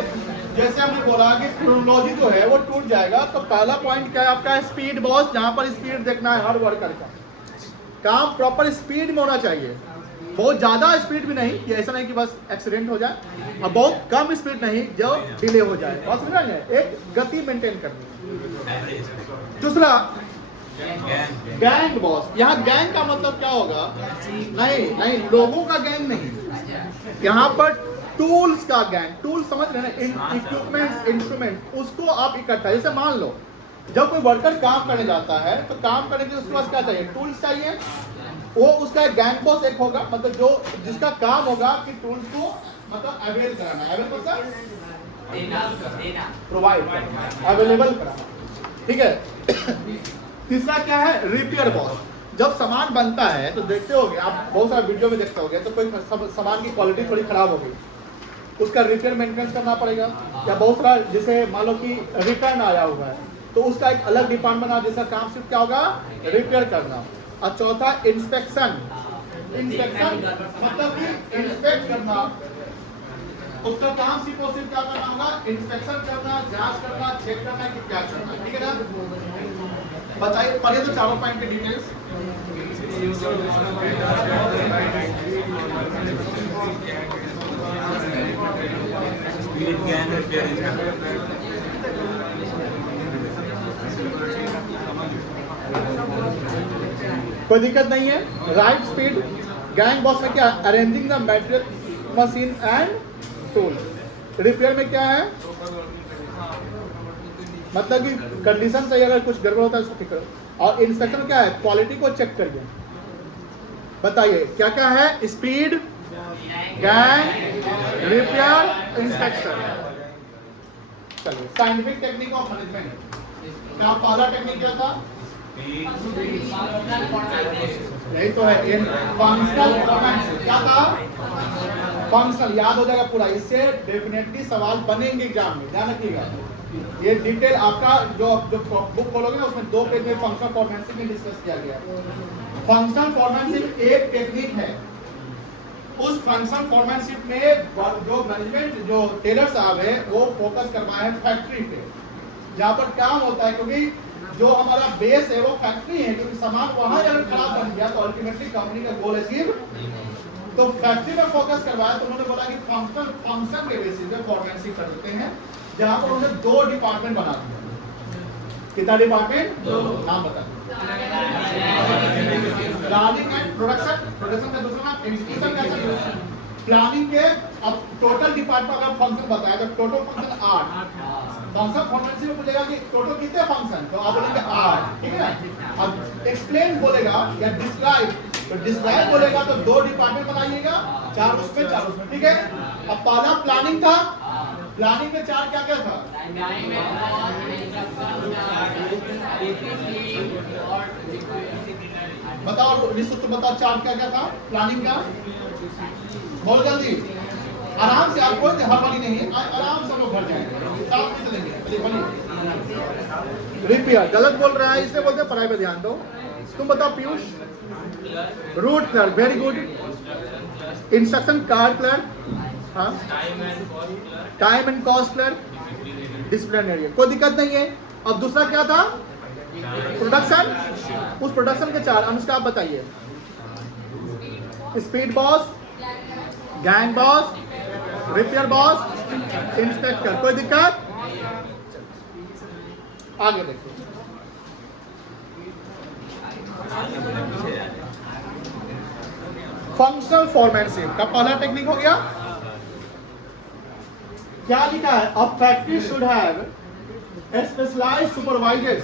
जैसे हमने बोला कि क्रोनोलॉजी जो है वो टूट जाएगा। तो पहला पॉइंट क्या है आपका? स्पीड बॉस, जहां पर स्पीड देखना है हर वर्कर का। काम प्रॉपर स्पीड में होना चाहिए, बहुत ज्यादा स्पीड भी नहीं कि ऐसा नहीं कि बस एक्सीडेंट हो जाए, और बहुत कम स्पीड नहीं जो डिले हो जाए। बस समझ रहे हैं? एक गति मेंटेन करनी। दूसरा गैंग बॉस। यहाँ गैंग का मतलब क्या होगा? नहीं, लोगों का गैंग नहीं, यहाँ पर टूल्स का गैंग। टूल समझ रहे हैं ना? इक्विपमेंट्स, इंस्ट्रूमेंट, उसको आप इकट्ठा। जैसे मान लो जब कोई वर्कर काम करने जाता है तो काम करने के लिए उसके पास क्या चाहिए? टूल्स चाहिए। वो उसका एक गैंग बॉस एक होगा, मतलब जो जिसका काम होगा कि टूल्स को मतलब अवेल कराना है। अवेल मतलब प्रोवाइड करना, अवेलेबल कराना। ठीक है। तीसरा क्या है? Repair boss. जब सामान बनता है तो देखते होंगे आप, बहुत सारे वीडियो में देखते होंगे, तो कोई सामान की क्वालिटी थोड़ी खराब हो गई, उसका रिपेयर मेंटेनेंस करना पड़ेगा। या बहुत सारा जैसे मान लो कि रिटर्न आया हुआ है तो उसका एक अलग डिपार्टमेंट है जिसका काम सिर्फ क्या होगा? रिपेयर करना। और चौथा इंस्पेक्शन। इंस्पेक्शन मतलब कि इंस्पेक्ट करना, उसका काम सिर्फ और सिर्फ क्या करना होगा? इंस्पेक्शन करना, जांच करना, चेक करना कि क्या करना। ठीक है ना? बताइए, पढ़िए तो चारों पॉइंट के डिटेल्स। कोई दिक्कत नहीं है। राइट स्पीड, गैंग बॉस में क्या, arranging the material, machine and tool. Repair में क्या है, मतलब कि कंडीशन से अगर कुछ गड़बड़ होता है उसको ठीक करो। और इंस्पेक्शन क्या है, क्वालिटी को चेक करिए। बताइए क्या क्या है, स्पीड, गैंग, रिपेयर, इंस्पेक्शन। चलिए, साइंटिफिक टेक्निक ऑफ मैनेजमेंट। क्या पहला टेक्निक क्या था, यही तो है, फंक्शनल फॉर्मेट। क्या था, फंक्शनल। याद हो जाएगा पूरा, इससे डेफिनेटली सवाल बनेंगे एग्जाम में, ध्यान रखिएगा। ये डिटेल आपका जो बुक खोलोगे ना, उसमें 2 पेज में फंक्शनल फॉर्मेट में डिस्कस किया गया। फंक्शनल फॉर्मेट एक टेक्निक है। उस फंक्शनल फॉर्मेटशिप में जो मैनेजमेंट, जो टेलर साहब है, वो फोकस करवाए हैं फैक्ट्री पे, जहाँ पर काम होता है। क्योंकि जो हमारा बेस है वो फैक्ट्री है, क्योंकि सामान वहां अगर खराब बन गया तो अल्टीमेटली कंपनी का गोल अचीव। तो फैक्ट्री में फोकस करवाया, तो उन्होंने बोला कि फंक्शन के बेसिस पे फॉर्मेटशिप करते हैं, जहाँ पर उन्होंने 2 डिपार्टमेंट बना दिया। कितना डिपार्टमेंट, नाम बता। Planning and production. प्रोडक्शन का दूसरा नाम एग्जीक्यूशन कैसे। प्लानिंग के अब टोटल डिपार्टमेंट अगर फंक्शन बताया तो टोटल फंक्शन 8। फंक्शन फॉर्मेट में पूछेगा कि टोटल कितने फंक्शन, तो आप बोलेंगे 8, ठीक है ना। अब एक्सप्लेन बोलेगा या डिस्क्राइब, तो डिस्क्राइब बोलेगा तो 2 डिपार्टमेंट बनाइएगा, 4 उसमें 4 उसमें, ठीक है। अब पहला प्लानिंग था, प्लानिंग में 4 क्या क्या था, बताओ निश्चित, बताओ 4 क्या क्या था प्लानिंग का, बहुत जल्दी, आराम से। आप कोई हड़बड़ी नहीं है, आराम से लोग घर जाएंगे, साथ में चलेंगे। रिपेयर गलत बोल रहा है, इसलिए बोलते हैं पढ़ाई पे ध्यान दो। तुम बताओ Piyush, route clerk, very good. Instruction card clerk, हाँ, time and cost clerk, disciplinary, कोई दिक्कत नहीं है। अब दूसरा क्या था, प्रोडक्शन। उस प्रोडक्शन के 4 अनुष्का आप बताइए, speed boss, gang boss, repair boss, inspector, कोई दिक्कत। आगे देखिए, फंक्शनल फॉर्मेटशिप का पहला टेक्निक हो गया। क्या लिखा है, a factory should have specialised supervisors.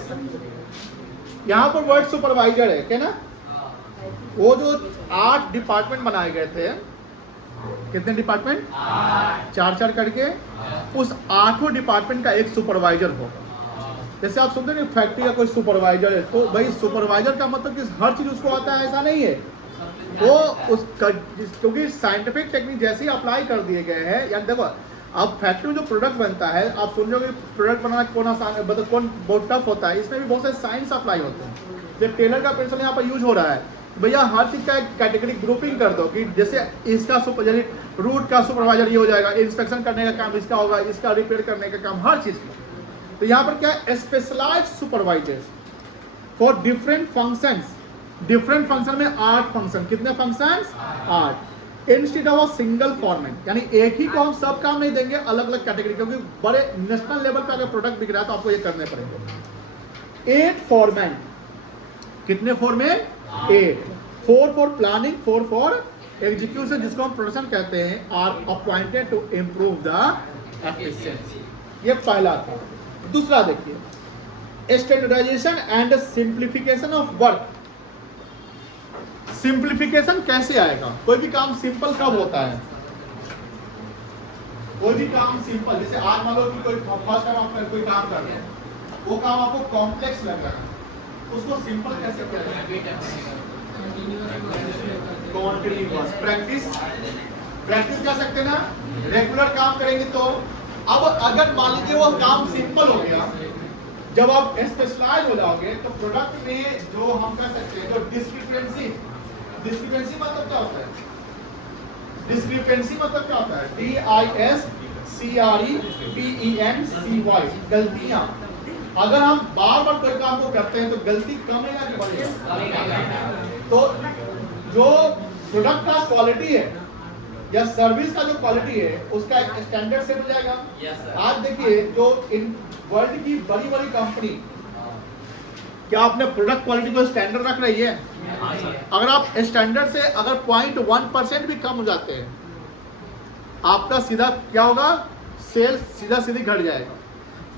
यहां पर वर्ड सुपरवाइजर है क्या ना। वो जो 8 डिपार्टमेंट बनाए गए थे, कितने डिपार्टमेंट, 4 करके, उस 8 डिपार्टमेंट का एक सुपरवाइजर होगा। जैसे आप सुनते हैं फैक्ट्री का कोई सुपरवाइजर है, तो भाई सुपरवाइजर का मतलब कि हर चीज उसको आता है, ऐसा नहीं है। वो उसका, क्योंकि साइंटिफिक टेक्निक जैसे ही अप्लाई कर दिए गए हैं, या देखो अब फैक्ट्री में जो प्रोडक्ट बनता है, आप सुन रहे हो कि प्रोडक्ट बनाना कौन आसान, मतलब कौन बहुत टफ होता है, इसमें भी बहुत सारे साइंस अप्लाई होते हैं। जब टेलर का पेंसिल यहाँ पर यूज हो रहा है, भैया हर चीज का एक कैटेगरी ग्रुपिंग कर दो कि जैसे इसका सुपर, रूट का सुपरवाइजर ये हो जाएगा, इंस्पेक्शन करने का काम इसका होगा, इसका रिपेयर करने का काम, हर चीज का। तो यहाँ पर क्या है, specialised supervisors for different functions. Different function में 8 फंक्शन, कितने functions, 8। Instead of a single format, यानी एक ही को हम सब काम नहीं देंगे, अलग अलग कैटेगरी, क्योंकि बड़े नेशनल लेवल पे अगर प्रोडक्ट बिक रहा है तो आपको ये करने पड़ेंगे। 8 फॉर्मेट, कितने format, 8। 4 for planning, 4 for execution, जिसको हम प्रोडक्शन कहते हैं, are appointed to improve the efficiency. ये पहला था। दूसरा देखिए, standardisation and simplification of work. Simplification कैसे आएगा, कोई भी काम सिंपल कब होता है, कोई भी काम सिंपल, जैसे आज मान लो कि कोई फर्स्ट टाइम आप कोई काम कर रहे हैं, वो काम आपको कॉम्प्लेक्स लग रहा है, उसको सिंपल कैसे किया जाए, कंटीन्यूअस प्रैक्टिस कर सकते हैं ना, रेगुलर काम करेंगे तो। अब अगर मान लीजिए वो काम सिंपल हो गया, जब आप स्पेशलाइज हो जाओगे तो प्रोडक्ट में जो हम कह सकते हैं, जो डिस्क्रिपेंसी मतलब क्या होता है, डिस्क्रिपेंसी मतलब क्या होता है, DISCREPENCY, गलतियां। अगर हम बार बार कोई काम को करते हैं तो गलती कमेगा कि बढ़ेगा? तो जो प्रोडक्ट का क्वालिटी है या सर्विस का जो क्वालिटी है उसका एक स्टैंडर्ड सेट हो जाएगा। Yes, sir. आज देखिए जो इन वर्ल्ड की बड़ी बड़ी कंपनी क्या अपने प्रोडक्ट क्वालिटी को स्टैंडर्ड रख रही है? अगर आप स्टैंडर्ड से अगर 0.1% भी कम हो जाते हैं आपका सीधा क्या होगा? सेल्स सीधा सीधी घट जाएगा।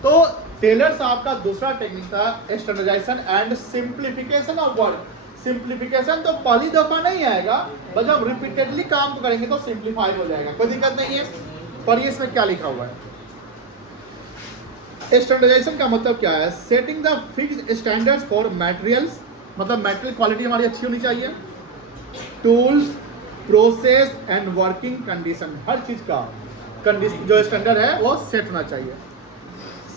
तो टेलर साहब का दूसरा टेक्निक था standardisation and simplification of work. Simplification तो पहली दफा नहीं आएगा, बस जब रिपीटेडली काम को करेंगे तो सिंप्लीफाइड हो जाएगा, कोई दिक्कत नहीं है। पर ये इसमें क्या लिखा हुआ है? स्टैंडर्डाइजेशन का मतलब क्या है? Setting the fixed standards for materials, मतलब मटेरियल क्वालिटी हमारी अच्छी होनी चाहिए, tools, process and working condition, हर चीज का कंडीशन जो स्टैंडर्ड है वो सेट होना चाहिए।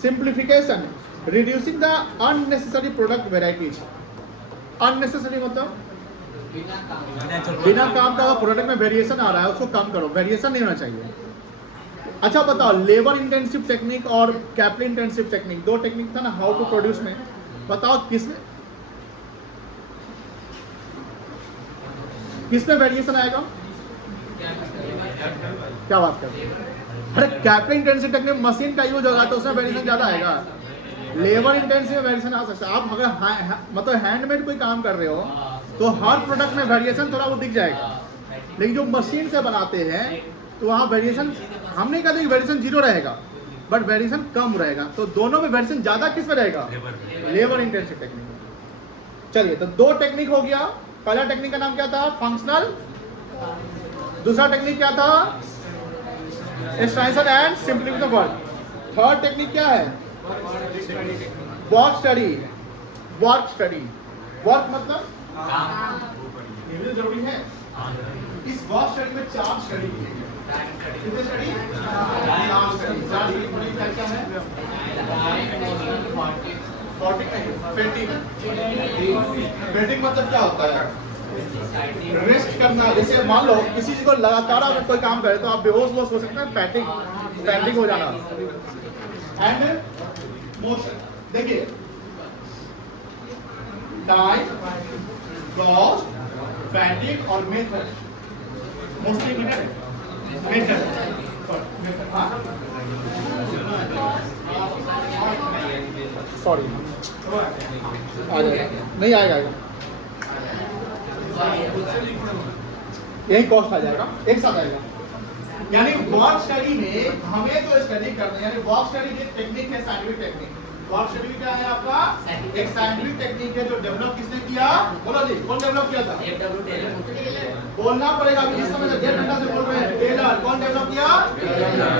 Simplification, reducing the unnecessary product varieties. Unnecessary मतलब बिना काम का प्रोडक्ट में वेरिएशन आ रहा है उसको कम करो, वेरिएशन नहीं होना चाहिए। अच्छा बताओ, लेबर इंटेंसिव टेक्निक और कैपिटल इंटेंसिव टेक्निक, दो टेक्निक था ना हाउ टू प्रोड्यूस में, बताओ किसमें वेरिएशन आएगा? क्या बात कर रहे हैं? अरे कैपिटल इंटेंसिव टेक्निक मशीन का यूज होगा तो उसमें वेरिएशन ज्यादा आएगा। लेबर इंटेंसिव में वेरिएशन आ सकता है। आप अगर मतलब हैंडमेड कोई काम कर रहे हो तो हर प्रोडक्ट में वेरिएशन थोड़ा वो दिख जाएगा, लेकिन जो मशीन से बनाते हैं तो वहाँ वेरिएशन, हम नहीं कहते कि वेरिएशन जीरो रहेगा, बट वेरिएशन कम रहेगा। तो दोनों में वेरिएशन ज्यादा किस में रहेगा? Labour intensive technique. चलिए, तो दो टेक्निक हो गया। पहला टेक्निक का नाम क्या था? फंक्शनल। दूसरा टेक्निक क्या था? Standardisation and simplification work. Third technique क्या है? Work study. Work study, work मतलब ये भी जरूरी है। इस वर्क स्टडी में 4 स्टडी कितने स्टडी? 4 स्टडी। 4 स्टडी बड़ी क्या है? 40 पेंटिंग। पेंटिंग मतलब क्या होता है? रेस्ट करना। जैसे मान लो किसी चीज को लगातार अगर कोई काम करे तो आप बेहोश हो सकते हैं, पैटिंग हो जाना। एंड मोशन, देखिए टाइम, कॉस्ट, फैटिग और मेथड। Mostly method. सॉरी आ जाएगा, नहीं आएगा, यही कॉस्ट आ जाएगा, एक साथ आएगा। यानी वर्क स्टडी में हमें जो स्टडी करना है, यानी वर्क स्टडी की टेक्निक है साइंटिफिक टेक्निक। वर्क स्टडी क्या है आपका? एक साइंटिफिक टेक्निक है जो डेवलप किसने किया? बोलो जी, कौन डेवलप किया था? बोलना पड़ेगा अभी, इस समय 1.5 घंटा से बोल रहे हैं। टेलर। कौन डेवलप किया?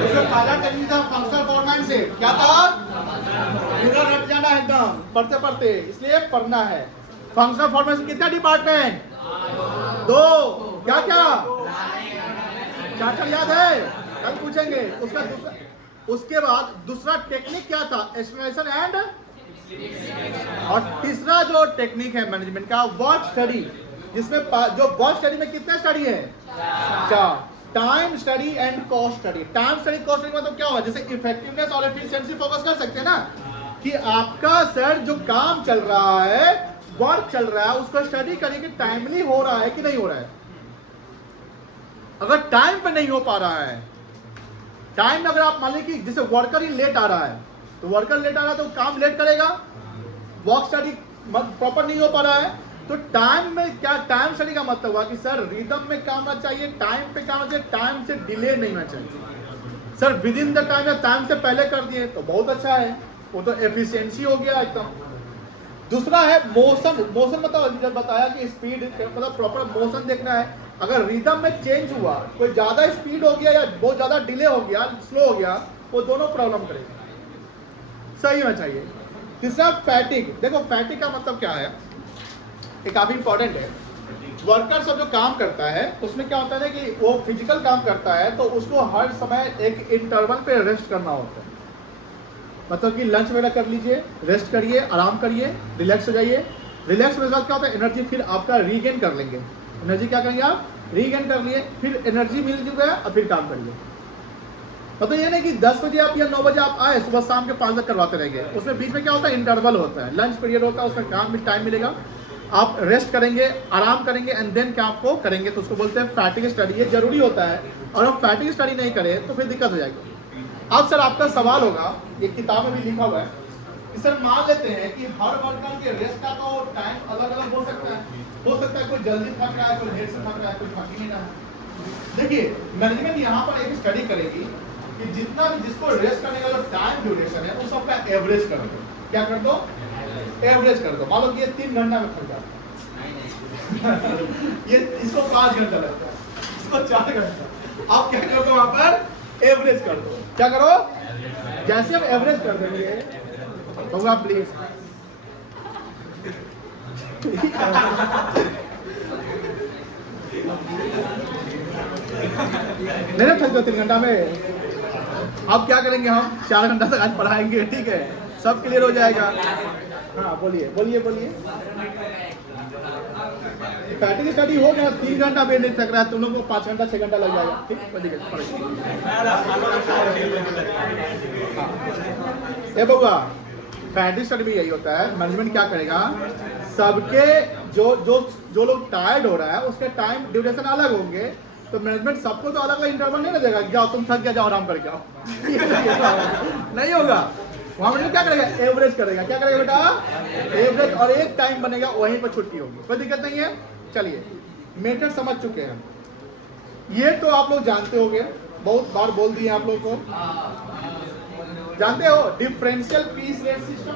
उसका पहला टेक्निक था फंक्शनल फॉर्मेट से। क्या था? पूरा रट जाना है एकदम पढ़ते पढ़ते, इसलिए पढ़ना है। फंक्शनल फॉर्मेट से कितना डिपार्टमेंट? 2। क्या क्या? 4 याद है? कल पूछेंगे। उसके बाद दूसरा टेक्निक क्या था? एस्टिमेशन एंड, और तीसरा जो टेक्निक है मैनेजमेंट का, वर्क स्टडी, जिसमें जो वर्क स्टडी में कितने स्टडी है? 4। Time study and cost study. Time study, cost study मतलब क्या होगा? जैसे इफेक्टिवनेस और एफिशिएंसी फोकस कर सकते हैं ना, कि आपका सर जो काम चल रहा है, वर्क चल रहा है, उसको स्टडी करिए कि टाइमली हो रहा है कि नहीं हो रहा है। अगर टाइम पे नहीं हो पा रहा है, टाइम में अगर आप मान लीजिए कि जैसे वर्कर ही लेट आ रहा है, तो वर्कर लेट आ रहा है तो काम लेट करेगा। वर्क स्टडी प्रॉपर नहीं हो पा रहा है, तो टाइम में क्या? टाइम स्टडी का मतलब हुआ कि सर रिदम में काम होना चाहिए, टाइम पे काम होना चाहिए, टाइम से डिले नहीं होना चाहिए। Sir with in the time या टाइम से पहले कर दिए तो बहुत अच्छा है, वो तो एफिशिएंसी हो गया एकदम। दूसरा है मोशन। मोशन मतलब जब बताया कि स्पीड मतलब प्रॉपर मोशन देखना है। अगर रिदम में चेंज हुआ, कोई ज्यादा स्पीड हो गया या बहुत ज्यादा डिले हो गया, स्लो हो गया, वो दोनों प्रॉब्लम करेगा, सही होना चाहिए। तीसरा फैटिग। देखो फैटिग का मतलब क्या है, ये काफी इंपॉर्टेंट है। वर्कर सब जो काम करता है उसमें क्या होता है ना कि वो फिजिकल काम करता है तो उसको हर समय एक इंटरवल पे रेस्ट करना होता है। मतलब कि लंच वगैरह कर लीजिए, रेस्ट करिए, आराम करिए, रिलैक्स हो जाइए। रिलैक्स होने के बाद क्या होता है? एनर्जी फिर आपका रीगेन कर लेंगे। एनर्जी क्या करेंगे आप? रीगेन कर लिए, फिर एनर्जी मिल गया और फिर काम करिए। मतलब ये नहीं कि 10 बजे आप या 9 बजे आप आए, सुबह शाम के 5 तक करवाते रहेंगे। उसमें बीच में क्या होता है, इंटरवल होता है, लंच पीरियड होता है, उसमें काम में टाइम मिलेगा, आप रेस्ट करेंगे, आराम करेंगे, एंड देन क्या आपको करेंगे, तो उसको बोलते हैं फैटिग स्टडी। ये जरूरी होता है, और हम फैटिग स्टडी नहीं करें तो फिर दिक्कत हो जाएगी। अब सर आपका सवाल होगा, ये किताब में भी लिखा हुआ है कि सर मान लेते हैं कि हर वर्कर के रेस्ट का तो टाइम अलग अलग हो सकता है कोई जल्दी थक रहा है, कोई देर से थक रहा है, कोई थक ही नहीं रहा है। देखिए मैनेजमेंट यहाँ पर एक स्टडी करेगी कि जितना भी जिसको रेस्ट करने का जो टाइम ड्यूरेशन है, उस सबका एवरेज कर दो। क्या कर दो? एवरेज कर दो। मान लो कि ये 3 घंटा में थक जाता है ये इसको 5 घंटा लगता है, इसको 4 घंटा। आप क्या कर दो, वहां पर एवरेज कर दो। क्या करो? जैसे हम एवरेज कर देंगे होगा, प्लीज नहीं थक दो 3 घंटा में। अब क्या करेंगे, हम 4 घंटा तक आज पढ़ाएंगे, ठीक है, सब क्लियर हो जाएगा। हाँ बोलिए बोलिए बोलिए। फैटिग स्टडी हो गया, 3 घंटा भी नहीं थक रहा है, तुम लोग को 5 घंटा 6 घंटा लग जाएगा, ठीक है। बउआ फैटिग स्टडी भी यही होता है। मैनेजमेंट क्या करेगा, सबके जो लोग टायर्ड हो रहा है उसके टाइम ड्यूरेशन अलग होंगे, तो मैनेजमेंट सबको तो अलग अलग इंटरवल नहीं लगेगा, जाओ तुम थक गया, जाओ आराम करके आओ नहीं होगा। वहां मैनेजमेंट क्या करेगा, एवरेज करेगा। क्या करेगा बेटा? एवरेज, और एक टाइम बनेगा, वहीं पर छुट्टी होगी, कोई दिक्कत नहीं है। चलिए मेथड समझ चुके हैं, ये तो आप लोग जानते होंगे, बहुत बार बोल दिए आप लोग को। जानते हो डिफरेंशियल पीस रेट सिस्टम?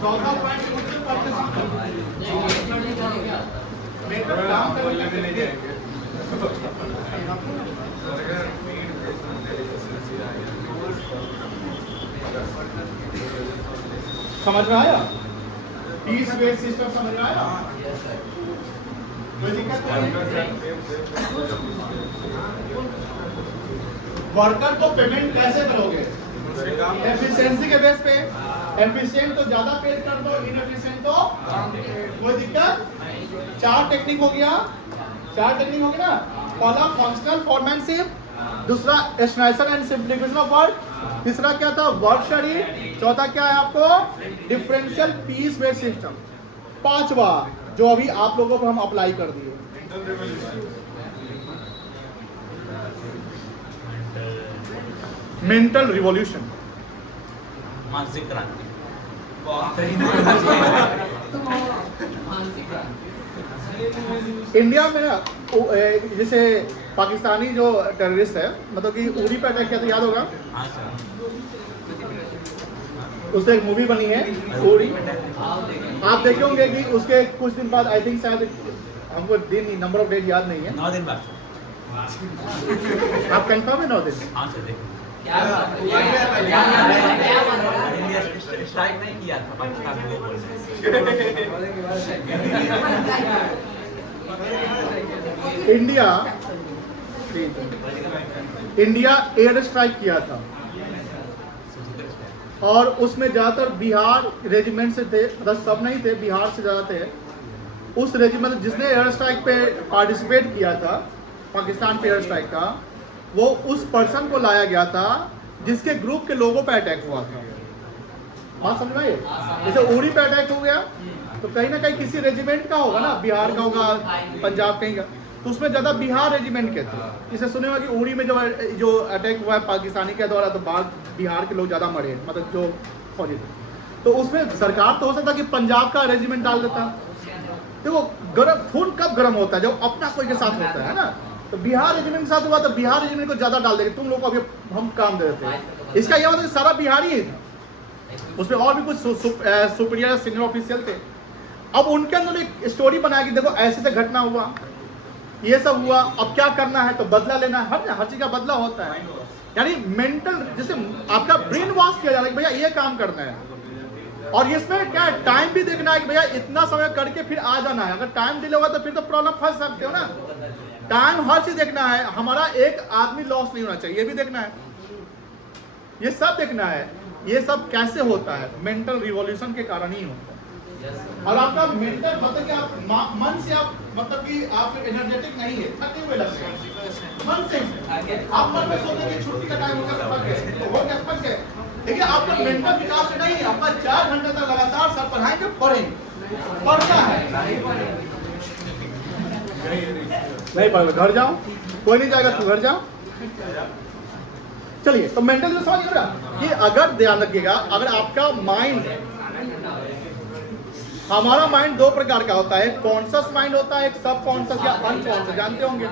चौथा पॉइंट समझ में आया? पीस रेट सिस्टम समझ में आया? कोई दिक्कत नहीं? वर्कर को पेमेंट कैसे करोगे? एफिशिएंसी के बेस पे। एफिशिएंट तो ज्यादा पे कर दो, इनएफिशिएंट तो कोई दिक्कत। 4 टेक्निक हो गया, 4 टेक्निक हो गया ना। पहला फंक्शनल फॉर्मेनशिप, दूसरा extension and simplification of work, तीसरा क्या था, वर्क स्टडी, चौथा क्या है आपको, डिफरेंशियल पीस बेस्ड सिस्टम, पांचवा जो अभी आप लोगों को हम अप्लाई कर दिए। मेंटल रिवॉल्यूशन, मानसिक क्रांति। इंडिया में ना जैसे पाकिस्तानी जो टेररिस्ट है, मतलब कि उरी पे अटैक किया था, याद होगा? हाँ सर। उससे एक मूवी बनी है उरी, आप देखे होंगे कि उसके कुछ दिन बाद, आई थिंक शायद हमको दिन नंबर ऑफ डेज याद नहीं है, 9 दिन बाद। आप कंफर्म है 9 दिन? हाँ सर। इंडिया स्ट्राइक नहीं किया था पाकिस्तान को। इंडिया एयर स्ट्राइक किया था, और उसमें ज़्यादातर बिहार रेजिमेंट से थे, मतलब सब नहीं थे, बिहार से ज़्यादा थे। उस रेजिमेंट जिसने एयर स्ट्राइक पे पार्टिसिपेट किया था, पाकिस्तान पे एयर स्ट्राइक का, वो उस पर्सन को लाया गया था जिसके ग्रुप के लोगों पे अटैक हुआ था। बात समझ में आई? जैसे उरी पे अटैक हो गया तो कहीं ना कहीं किसी रेजिमेंट का होगा ना, बिहार का होगा, पंजाब कहीं का, तो उसमें ज़्यादा बिहार रेजिमेंट के थे। इसे सुने होगा कि उरी में जो अटैक हुआ है पाकिस्तानी के द्वारा, तो बिहार के लोग ज़्यादा मरे, मतलब जो फौजी थे। तो उसमें सरकार तो हो सकता कि पंजाब का रेजिमेंट डाल देता। देखो गर्म खून कब गर्म होता है, जब अपना कोई के साथ होता है ना। तो बिहार रेजिमेंट के साथ हुआ तो बिहार रेजिमेंट को ज़्यादा डाल देंगे, तुम लोग को अभी हम काम दे देते हैं। इसका यह मतलब सारा बिहारी ही था, उसमें और भी कुछ सुपीरियर सीनियर ऑफिशियल थे। अब उनके अंदर एक स्टोरी बनाया कि देखो ऐसे से घटना हुआ, ये सब हुआ, अब क्या करना है, तो बदला लेना है, हर चीज का बदला होता है। यानी मेंटल, जैसे आपका ब्रेन वॉश किया जा रहा है कि भैया ये काम करना है, और इसमें क्या है, टाइम भी देखना है कि भैया इतना समय करके फिर आ जाना है। अगर टाइम डिले होगा तो फिर तो प्रॉब्लम फंस सकते हो ना। टाइम हर चीज देखना है, हमारा एक आदमी लॉस नहीं होना चाहिए, ये भी देखना है, ये सब देखना है। ये सब कैसे होता है, मेंटल रिवॉल्यूशन के कारण ही होता है। और आपका मेंटल मतलब कि आप मन से आप मतलब कि आप एनर्जेटिक नहीं है, थके हुए लगते हैं मन से। आप मन में सोचते कि छुट्टी का टाइम हो गया, थक गए, हो गया, थक गए, लेकिन आपका मेंटल विकास नहीं है। आपका 4 घंटे तक लगातार सब पढ़ाएंगे, पढ़ेंगे, पढ़ना है, नहीं पढ़ोगे घर जाओ, कोई नहीं जाएगा, तू घर जाओ। चलिए, तो मेंटल जो समझ रहा कि अगर ध्यान रखिएगा, अगर आपका माइंड, हमारा माइंड 2 प्रकार का होता है, कॉन्शियस माइंड होता है, एक सब कॉन्शियस या अनकॉन्शियस, जानते होंगे।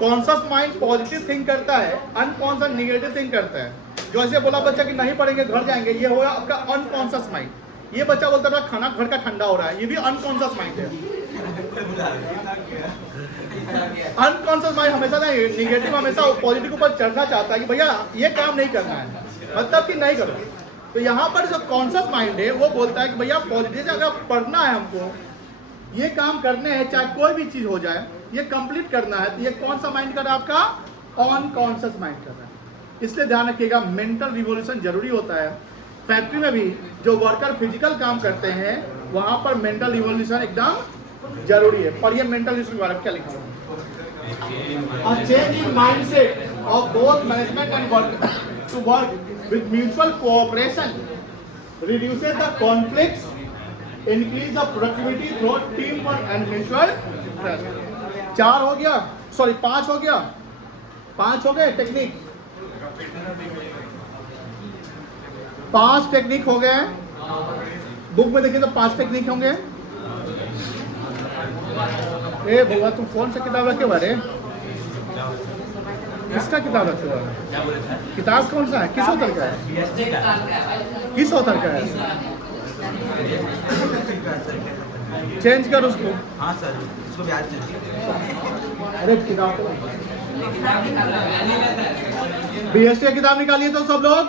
कॉन्शियस माइंड पॉजिटिव थिंक करता है, अनकॉन्शियस नेगेटिव थिंक करता है। जो ऐसे बोला बच्चा कि नहीं पढ़ेंगे घर जाएंगे, ये होगा आपका अनकॉन्शियस माइंड। ये बच्चा बोलता था खाना घर का ठंडा हो रहा है, ये भी अनकॉन्शियस माइंड है। अनकॉन्शियस माइंड हमेशा नहीं, निगेटिव हमेशा पॉजिटिव के ऊपर चढ़ना चाहता है कि भैया ये काम नहीं करना है, मतलब कि नहीं करो। तो यहाँ पर जो कॉन्शियस माइंड है वो बोलता है कि भैया पॉजिटिव से अगर पढ़ना है हमको, ये काम करने हैं, चाहे कोई भी चीज हो जाए, ये कंप्लीट करना है, तो ये कौन सा माइंड कर रहा है आपका? अनकॉन्शियस माइंड कर रहा है। इसलिए ध्यान रखिएगा, मेंटल रिवोल्यूशन जरूरी होता है। फैक्ट्री में भी जो वर्कर फिजिकल काम करते हैं, वहां पर मेंटल रिवोल्यूशन एकदम जरूरी है। पर ये मेंटल रिवोल्यूशन के बारे में क्या लिखा हुआ है? A change in mindset of both management and work to work with mutual cooperation reduces the conflicts, increase the productivity through teamwork and mutual trust. 4 हो गया, सॉरी 5 हो गया, 5 हो गए टेक्निक, 5 टेक्निक हो गए। बुक में देखिए तो 5 टेक्निक होंगे। ए भगवान, तुम कौन सा किताब रखे हुआ रे? किसका किताब रखे हुआ है? किताब कौन सा है? किस ऑथर का है? किस ऑथर का है? चेंज कर उसको। हाँ सर, इसको भी आज अरे किताब बीएसटी किताब निकालिए तो सब लोग।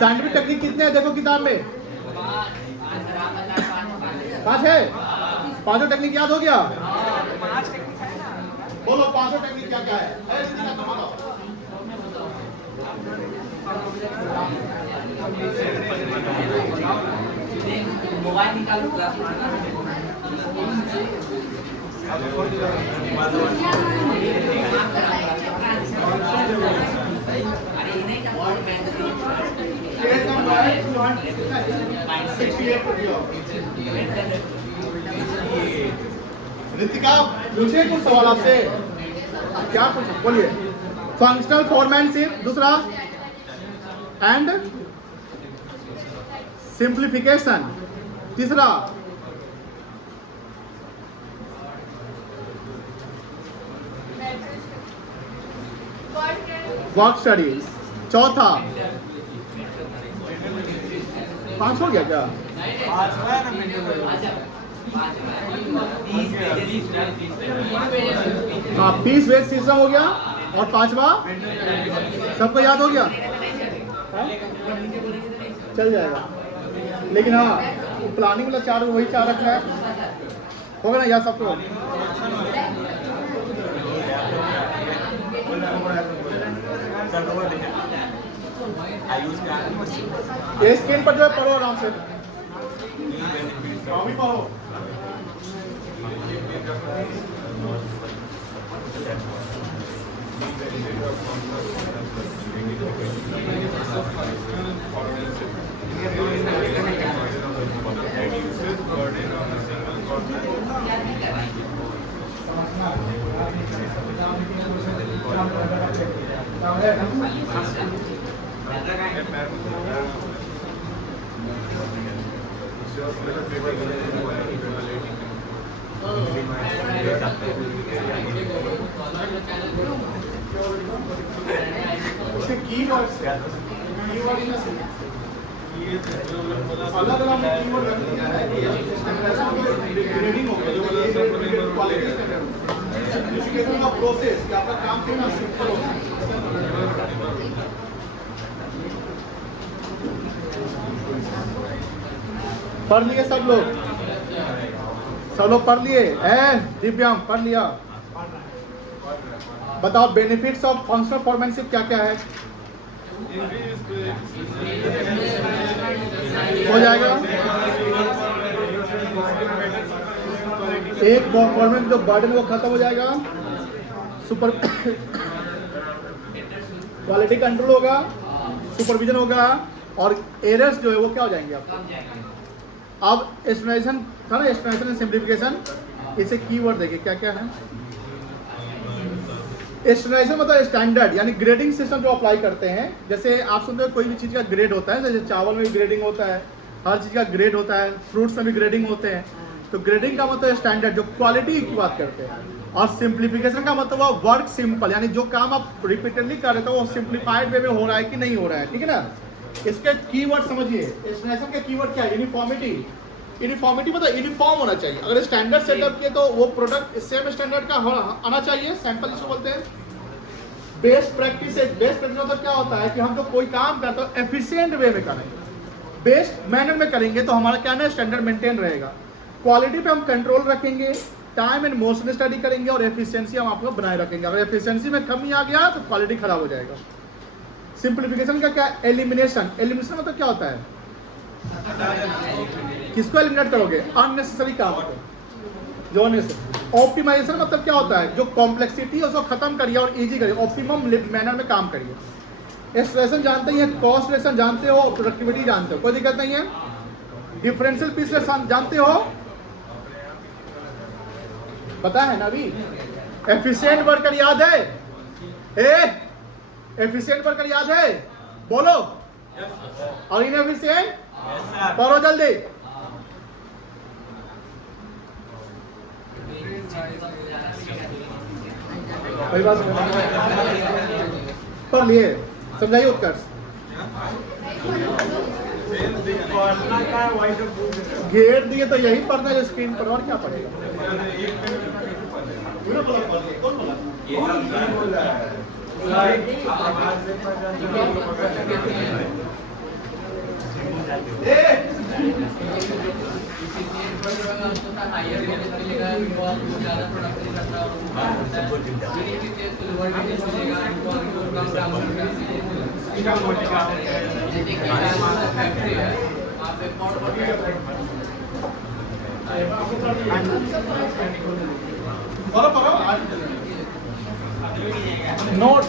साइंटिफिक टेक्निक कितने हैं देखो किताब में? 5 है। 5 टेक्निक याद हो गया? बोलो 5 टेक्निक क्या क्या है? मोबाइल निकालो क्लास में। ऋतिका पूछे कुछ सवाल आपसे, क्या पूछे बोलिए। फंक्शनल फॉर्मेनशिप दूसरा, एंड सिंप्लीफिकेशन तीसरा, वर्क स्टडी चौथा। 5 हो गया क्या? हाँ, पीस वेस्ट सिस्टम हो गया, और 5वां सबको याद हो गया? हाँ? चल जाएगा, लेकिन हाँ प्लानिंग वाला 4 वही 4 रखना है, होगा ना याद सबको? ये स्क्रीन पर जो है पढ़ो आराम से, अभी पढ़ो। उसके कीवर्ड्स अलग अलग कीवर्ड रख दिया है कि ग्रेडिंग हो गया, जो क्वालिटी स्पेसिफिकेशन का प्रोसेस कि आपका काम कितना सिंपल हो। पढ़ लिए सब लोग? सब लोग पढ़ लिए? दिव्यांग पढ़ लिया? बताओ बेनिफिट्स ऑफ फंक्शनल फॉर्मेनशिप क्या क्या है? हो जाएगा। एक गवर्नमेंट जो बर्डन वो खत्म हो जाएगा, सुपर क्वालिटी कंट्रोल होगा, सुपरविजन होगा, और एरर्स जो है वो क्या हो जाएंगे आपको। अब एक्सप्लेनेशन था ना, एक्सप्लेनेशन एंड सिंप्लीफिकेशन, इसे कीवर्ड देखिए क्या क्या है। एक्सप्लेनेशन मतलब स्टैंडर्ड, यानी ग्रेडिंग सिस्टम जो अप्लाई करते हैं। जैसे आप सुनते हो कोई भी चीज़ का ग्रेड होता है, जैसे चावल में भी ग्रेडिंग होता है, हर चीज़ का ग्रेड होता है, फ्रूट्स में भी ग्रेडिंग होते हैं। तो ग्रेडिंग का मतलब स्टैंडर्ड, जो क्वालिटी की बात करते हैं। और सिंप्लीफिकेशन का मतलब वो वर्क सिंपल, यानी जो काम आप रिपीटेडली कर रहे थे वो सिंप्लीफाइड वे में हो रहा है कि नहीं हो रहा है, ठीक है ना। इसके कीवर्ड समझिए, एक्सप्लेनेशन के कीवर्ड क्या है। यूनिफॉर्मिटी, यूनिफॉर्मिटी मतलब यूनिफॉर्म होना चाहिए। अगर स्टैंडर्ड सेटअप किए तो वो प्रोडक्ट सेम स्टैंडर्ड का आना चाहिए, सैंपल इसको बोलते हैं। बेस्ट प्रैक्टिस, बेस्ट प्रैक्टिस मतलब क्या होता है कि हम जो कोई काम करते हो एफिशिएंट वे में करें, बेस्ट मैनर में करेंगे तो हमारा क्या ना स्टैंडर्ड मेंटेन रहेगा। क्वालिटी पे हम कंट्रोल रखेंगे, टाइम एंड मोशन स्टडी करेंगे, और एफिशिएंसी हम आपको बनाए रखेंगे। अगर एफिशिएंसी में कमी आ गया तो क्वालिटी खराब हो जाएगा। सिंप्लीफिकेशन का क्या, एलिमिनेशन। एलिमिनेशन मतलब क्या होता है, किसको एलिमिनेट करोगे, अननेसेसरी काम को, जो नेसेसरी। ऑप्टिमाइजेशन मतलब क्या होता है, जो कॉम्प्लेक्सिटी है उसको खत्म करिए और इजी करिए, ऑप्टिमम मैनर में काम करिए। एक्सप्रेशन जानते ही हैं, कॉस्ट रिलेशन जानते हो, प्रोडक्टिविटी जानते हो, कोई दिक्कत नहीं है। डिफरेंशियल पीस जानते हो, पता है ना अभी। एफिशिएंट वर्कर याद है, एफिशिएंट वर्कर याद है, बोलो। और इनएफिशिएंट पढ़ो जल्दी। पढ़ लिए, समझाइए उत्कर्ष। घेर दिए तो यही पढ़ना है स्क्रीन पर, और क्या पढ़ेगा।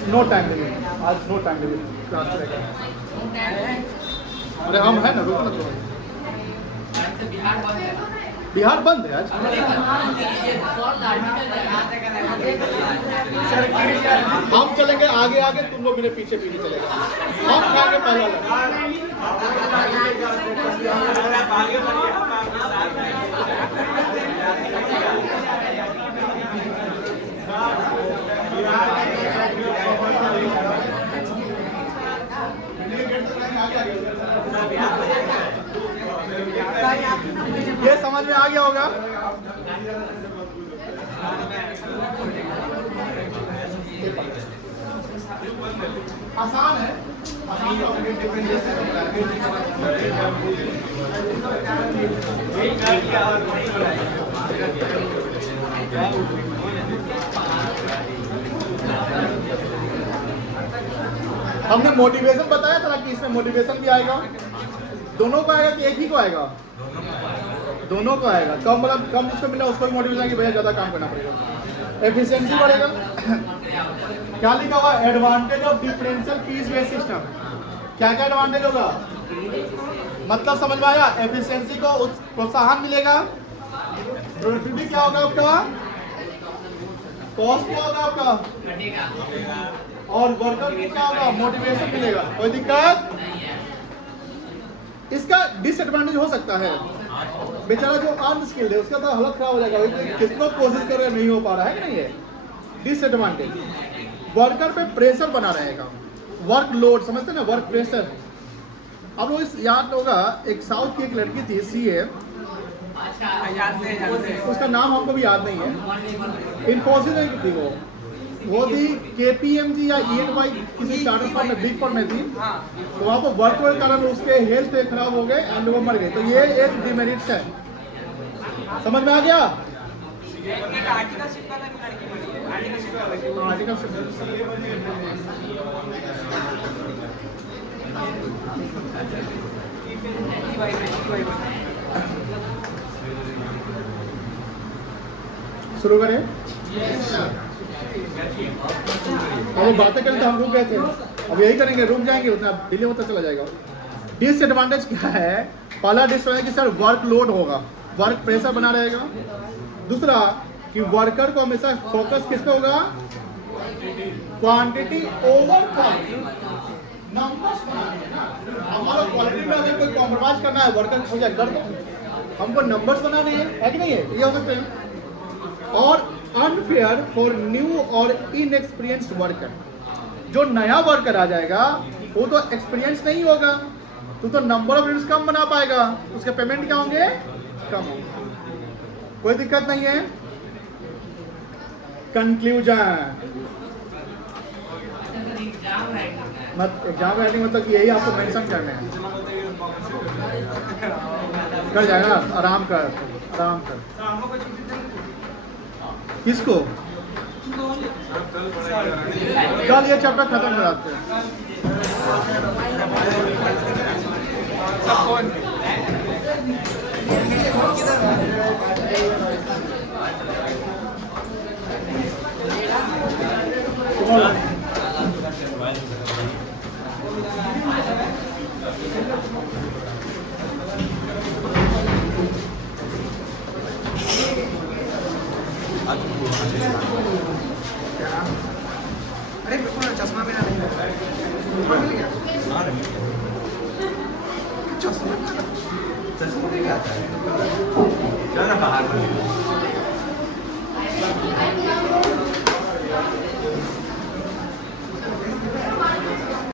नो टाइम लिमिट, आज नो टाइम लिमिट क्लास चलेगा। अरे हम है ना, रुको ना। बिहार बंद है आज। हम चलेंगे आगे आगे, तुम लोग मेरे पीछे पीछे चलेगा। हम खाएंगे पहला। ये समझ में आ गया होगा। आसान है, हमने मोटिवेशन बताया था कि इसमें मोटिवेशन भी आएगा। दोनों को आएगा कि एक ही को आएगा? दोनों को आएगा। कम मतलब कम जिसको मिला उसको भी मोटिवेशन कि भैया ज़्यादा काम करना पड़ेगा, एफिशिएंसी बढ़ेगा। क्या लिखा हुआ, advantage of differential piece based system. क्या क्या एडवांटेज होगा, मतलब समझ में आया। एफिशिएंसी को प्रोत्साहन मिलेगा, प्रोडक्टिविटी क्या होगा आपका, कॉस्ट क्या होगा आपका, और वर्कर को क्या होगा, मोटिवेशन मिलेगा। कोई दिक्कत? इसका डिसएडवांटेज हो सकता है, बेचारा जो अनस्किल्ड है उसका तो हालत खराब हो जाएगा, कितना कोशिश कर रहे नहीं हो पा रहा है कि नहीं है। डिसएडवांटेज, वर्कर पे प्रेशर बना रहेगा, वर्क लोड, समझते हैं ना, वर्क प्रेशर। अब वो इस याद होगा, एक साउथ की एक लड़की थी सीए, उसका नाम हमको भी याद नहीं है, इन्फोसिस में थी वो थी KPMG या EY किसी चार्टर फर्म में, बिग फर्म में थी। तो वहाँ पर वर्क के कारण उसके हेल्थ खराब हो गए एंड वो मर गए। तो ये एक डिमेरिट्स है, समझ में आ गया। आर्टिकल शुरू करें। अब बातें करें तो हम रुक गए थे, अब यही करेंगे, रुक जाएंगे, उतना डिले होता चला जाएगा। डिसएडवांटेज क्या है? पहला डिसएडवांटेज कि सर वर्कलोड होगा, वर्क प्रेशर बना रहेगा। दूसरा कि वर्कर को हमेशा फोकस किस पे होगा? क्वांटिटी ओवर क्वालिटी, नंबर्स बनाने हैं ना। हमारा क्वालिटी में अगर कोई कॉम्प्रोमाइज करना है, वर्कर हो जाए कर दो, हमको नंबर्स बनाने हैं, है कि नहीं है? ये हो सकते हैं। और अनफेयर फॉर न्यू और इनएक्सपीरियंस्ड वर्कर, जो नया वर्कर आ जाएगा वो तो एक्सपीरियंस नहीं होगा, तो नंबर ऑफ यूनिट्स कम बना पाएगा, उसके पेमेंट क्या होंगे? कम होंगे। कोई दिक्कत नहीं है। कंक्लूजन एग्जाम राइटिंग मतलब यही आपको मेंशन करने हैं। कर जाएगा, आराम कर, आराम कर। किसको? कल ये चैप्टर खत्म कराते हैं। अरे बिल्कुल चश्मा भी ना चश्मा भी आता है, बाहर